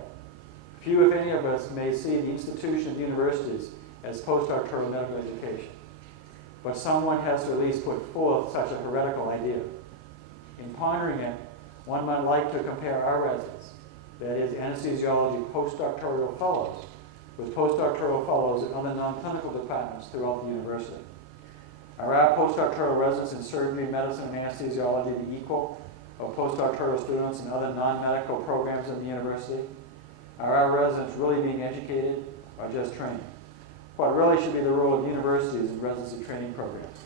Few, if any of us, may see the institution of universities as postdoctoral medical education. But someone has to at least put forth such a heretical idea. In pondering it, one might like to compare our residents, that is, anesthesiology postdoctoral fellows, with postdoctoral fellows in other non-clinical departments throughout the university. Are our postdoctoral residents in surgery, medicine, and anesthesiology the equal of postdoctoral students in other non-medical programs in the university? Are our residents really being educated or just trained? What really should be the role of universities in residency training programs?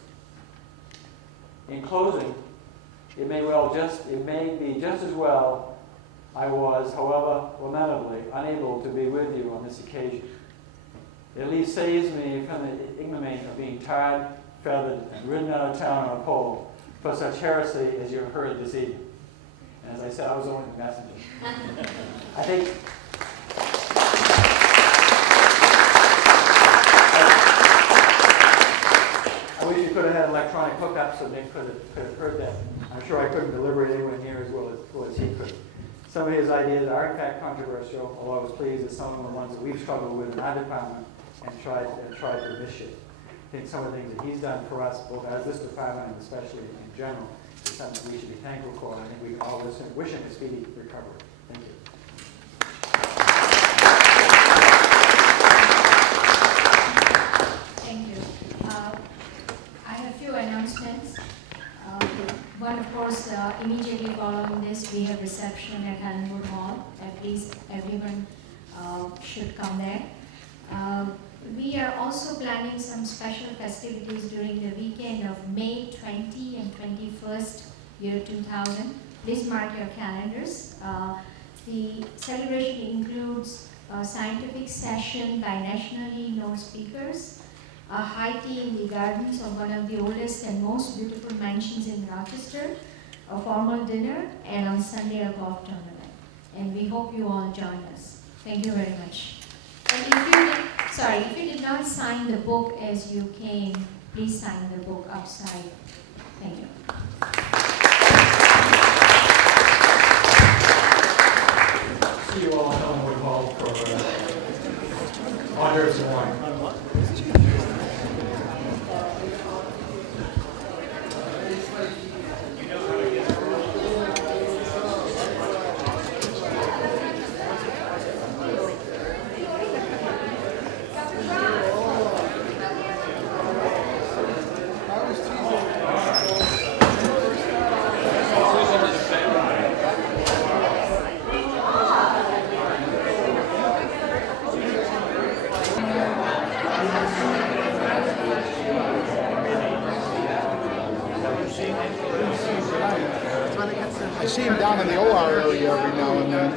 In closing, it may be just as well I was, however, lamentably, unable to be with you on this occasion. It at least saves me from the ignominy of being tarred, feathered, and ridden out of town on a pole for such heresy as you have heard this evening. And as I said, I was only the messenger. I think I wish you could have had electronic hookups so Nick could have heard that. I'm sure I couldn't deliberate anywhere near as well as he could. Some of his ideas are in fact controversial, although I was pleased that some of the ones that we've struggled with in our department and tried to initiate. I think some of the things that he's done for us, both as this department and especially in general, is something we should be thankful for. And I think we can all wish him a speedy recovery. Thank you. Thank you. I have a few announcements. One, of course, immediately following this, we have reception at Helenwood Hall. At least everyone should come there. We are also planning some special festivities during the weekend of May 20 and 21st, year 2000. Please mark your calendars. The celebration includes a scientific session by nationally known speakers, a high tea in the gardens of one of the oldest and most beautiful mansions in Rochester, a formal dinner, and on Sunday a golf tournament. And we hope you all join us. Thank you very much. And if you did not sign the book as you came, please sign the book upside. Thank you. See you all in Helenwood Hall for hors d'oeuvres and wine. I see him down in the OR area every now and then.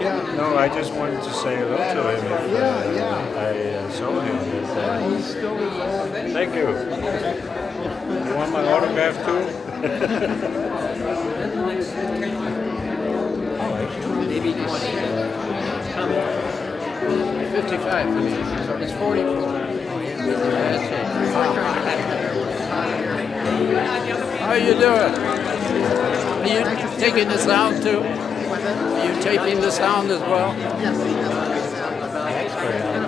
Yeah. No, I just wanted to say hello to him. Yeah. I saw him. Yeah, he's still with Thank you. You want my autograph too? Maybe this coming. 55 for me. So it's 44. That's it. How are you doing? Are you taking the sound too? Are you taping the sound as well? Yes.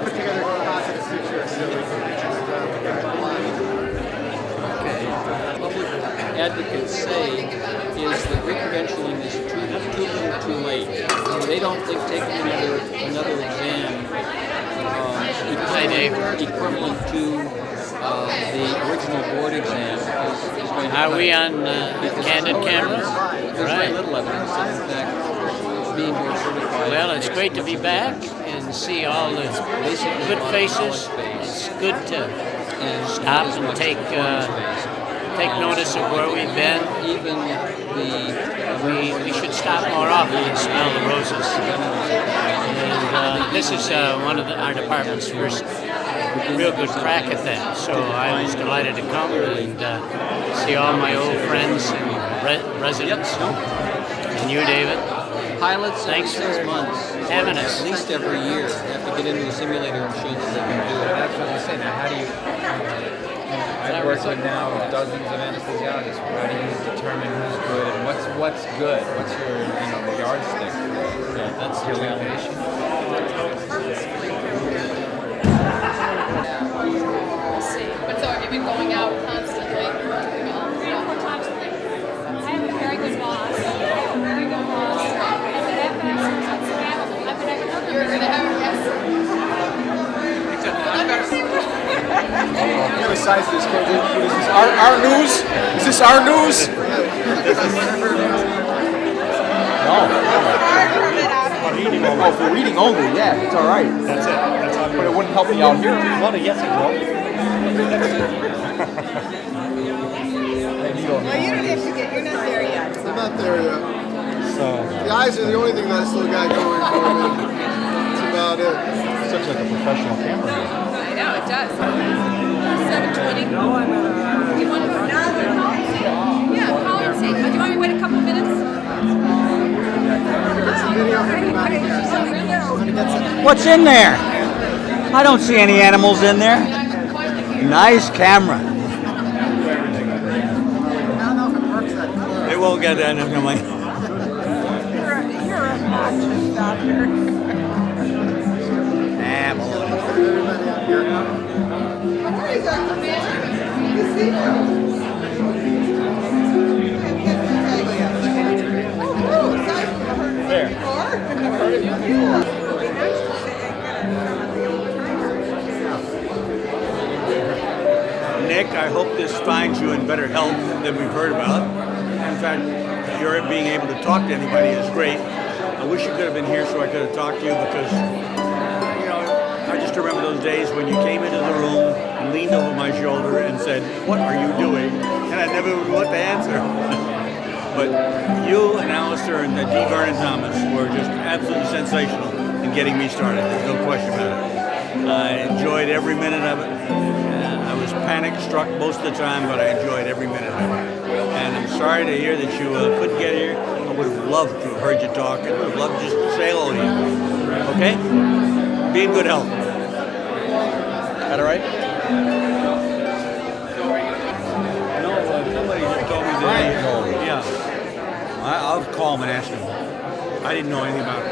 Put together a positive picture so we can Public advocates say is that re-credentialing is too little too late. They don't think taking another exam equivalent to the original board exam is going to Are we on candid cameras? There's very little evidence that, in fact, being board certified. Well, it's great to be back and see all the good faces. It's good to stop and take take notice of where we've been. Even We should stop more often and smell the roses. And this is one of our department's first real good crack at that. So I was delighted to come and see all my old friends and residents. And you, David. pilots Thanks every 6 for months, having us. at least every year, have to get into the simulator and show that they can do it. That's what I'm saying. Now, how do you? I've worked with now dozens of anesthesiologists. How do you determine who's good and what's good? What's your yardstick? Yeah, that's your evaluation. See, but so have you been going out constantly? 3 or 4 times a week. I have a very good boss. I have a very good boss. I've been at Masters at Seattle. I've been at another. You're going to have a yes. What size is this, Cody? What is this? Our news? Is this our news? No. Oh, for reading only, yeah, it's all right. That's it. That's all. But it wouldn't help me out here. Well, yes, it will. Well, you don't have to get. You're not there yet. I'm not there yet. So the eyes are the only thing that I still got going for me. That's about it. It looks like a professional camera. I know it does. 7:20. No, I'm at. Do you want to go now? Yeah, call and see. Do you want me to wait a couple minutes? What's in there? I don't see any animals in there. Nice camera. It won't get that in my. You're a obnoxious doctor. Nick, I hope this finds you in better health than we've heard about. In fact, your being able to talk to anybody is great. I wish you could have been here so I could have talked to you because, I just remember those days when you came into the room and leaned over my shoulder and said, "What are you doing?" And I never knew what to answer. But you and Alistair and D. Vernon Thomas were just absolutely sensational in getting me started. There's no question about it. I enjoyed every minute of it. I was panic-struck most of the time, but I enjoyed every minute of it. And I'm sorry to hear that you couldn't get here. I would have loved to have heard you talk. I would have loved to just say hello to you. Okay? Be in good health. That all right? No, somebody just told me that. Yeah. I'll call him and ask him. I didn't know anything about it.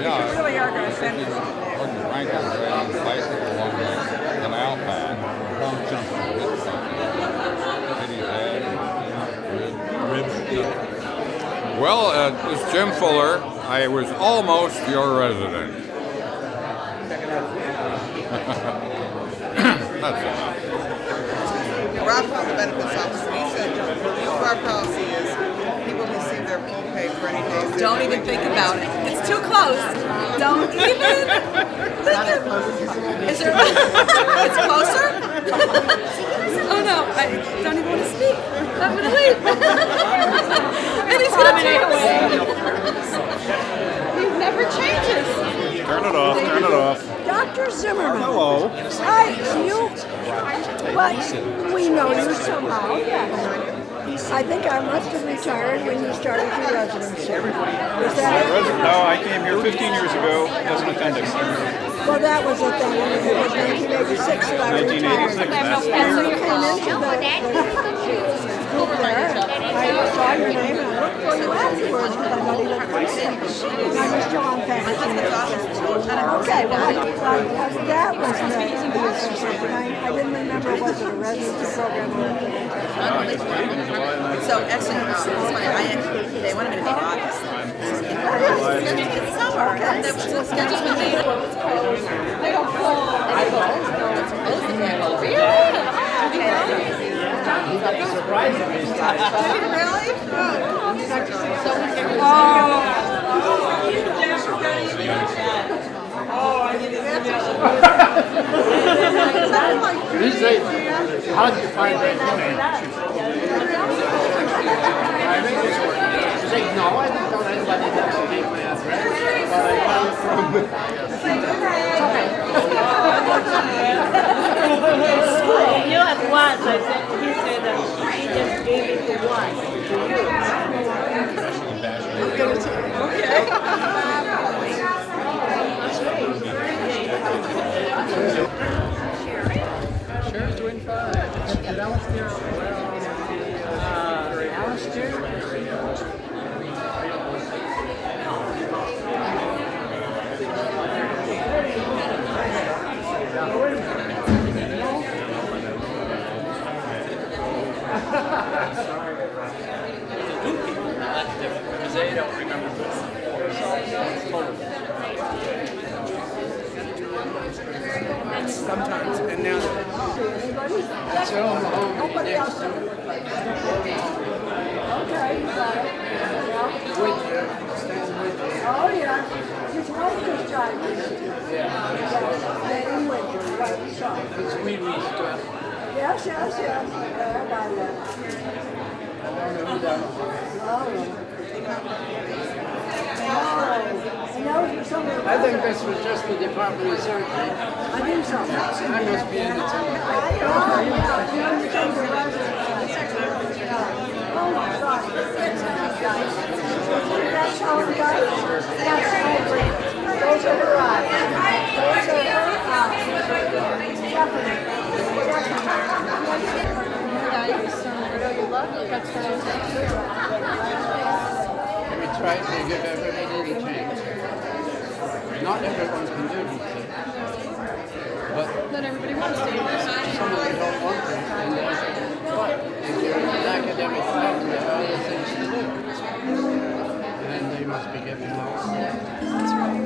Yeah. You really are going to send us. Franklin's riding bicycle along the canal path. Long jump. Hit his head, Ribs. Well, it's Jim Fuller. I was almost your resident. That's enough. Rob Paul, the benefits officer, he said, our policy is people receive their full pay for any days. Don't even think about it. It's too close. Don't even think of it. Is there? It's closer? Oh no, I don't even want to speak. I'm going to leave. And he's going to take away. He never changes. Turn it off, turn it off. Dr. Zimmerman. Hello. Hi, you. But we know you somehow. I think I must have retired when you started your residency. Was that No, I came here 15 years ago as an appendix. Well, that was the thing. It was 1986 that I retired. 1986, that's And you came into the group there. I saw your name and I looked for you afterwards because I thought he looked pretty sick. And I was still on packaging. Okay, well, that was the association. I didn't remember, was it a residency program or anything? So actually, it's funny. They wanted me to take August. It's summer. Okay. The schedule's been made. I don't How did you find that? You at once, I said, he said that he just gave it to one. Cher's doing fine. That's different because they don't remember sometimes, and now Nobody else. Okay, you got it. Oh, yeah. His wife just driving. Yeah, in winter, right, we saw. it's wee stuff. Yes, yes, yes. Yeah, I got that. I think this was just the Department of Surgery. I think so. I must be in the team. Oh my God. That's how it goes. That's hybrid. Those are her eyes. Those are her eyes. Definitely. We try to give everybody the chance. Not everyone can do it, but Not everybody wants to. some of them don't want to. But if you're in an academic lab, there are other things to do. And they must be given those. That's right.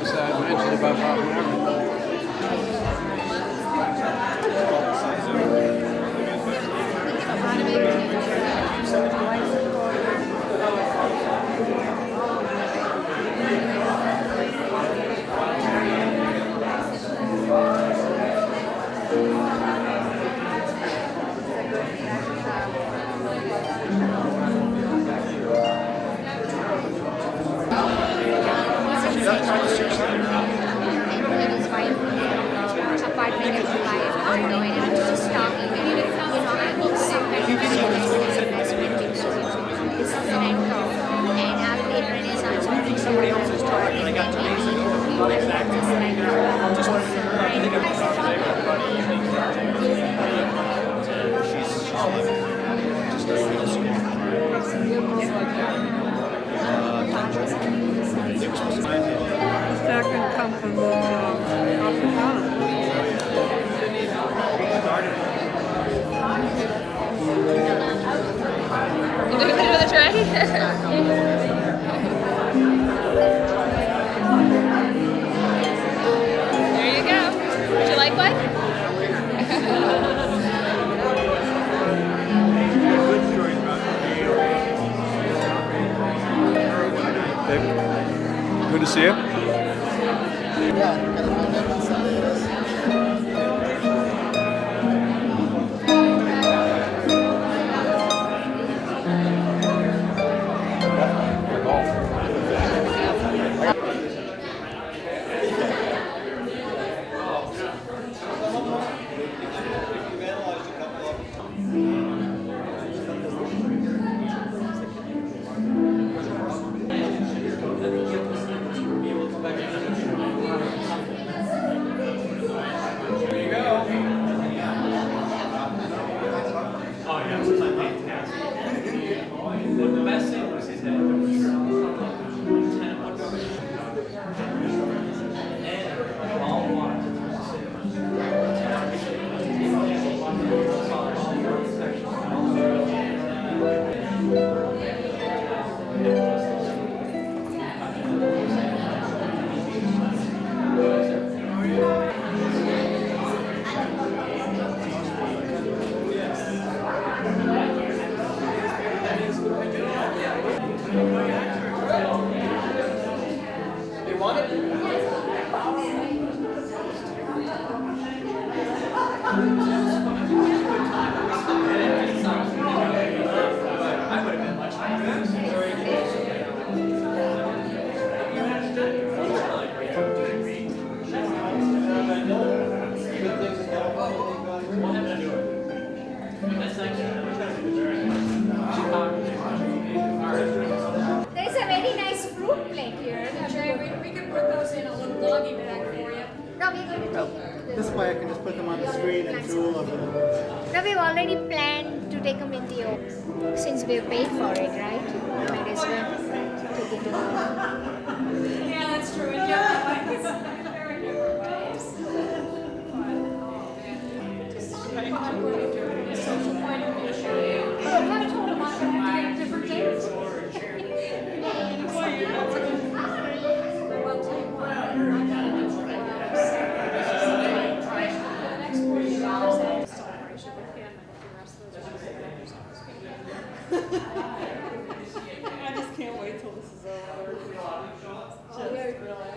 As I mentioned about Bob Marvin. Somebody else is talking, and I got to meet some exactly. Just wanted to I think I'm talking to everybody. She's just doesn't listen. That can come from You doing a bit of a try? There you go. Would you like one? Good to see you. This way I can just put them on the screen and drool over them. No, we've already planned to take them in the open. Since we've paid for it, right? Might as well take it to the Yeah, that's true. In different ways. Very different ways. Social point of issue. Oh, I told him I'm going to have to get a different date. Well, tell you what, I'm going to do for the next 40 hours after celebration with him and the rest of those I just can't wait till this is over. Just really.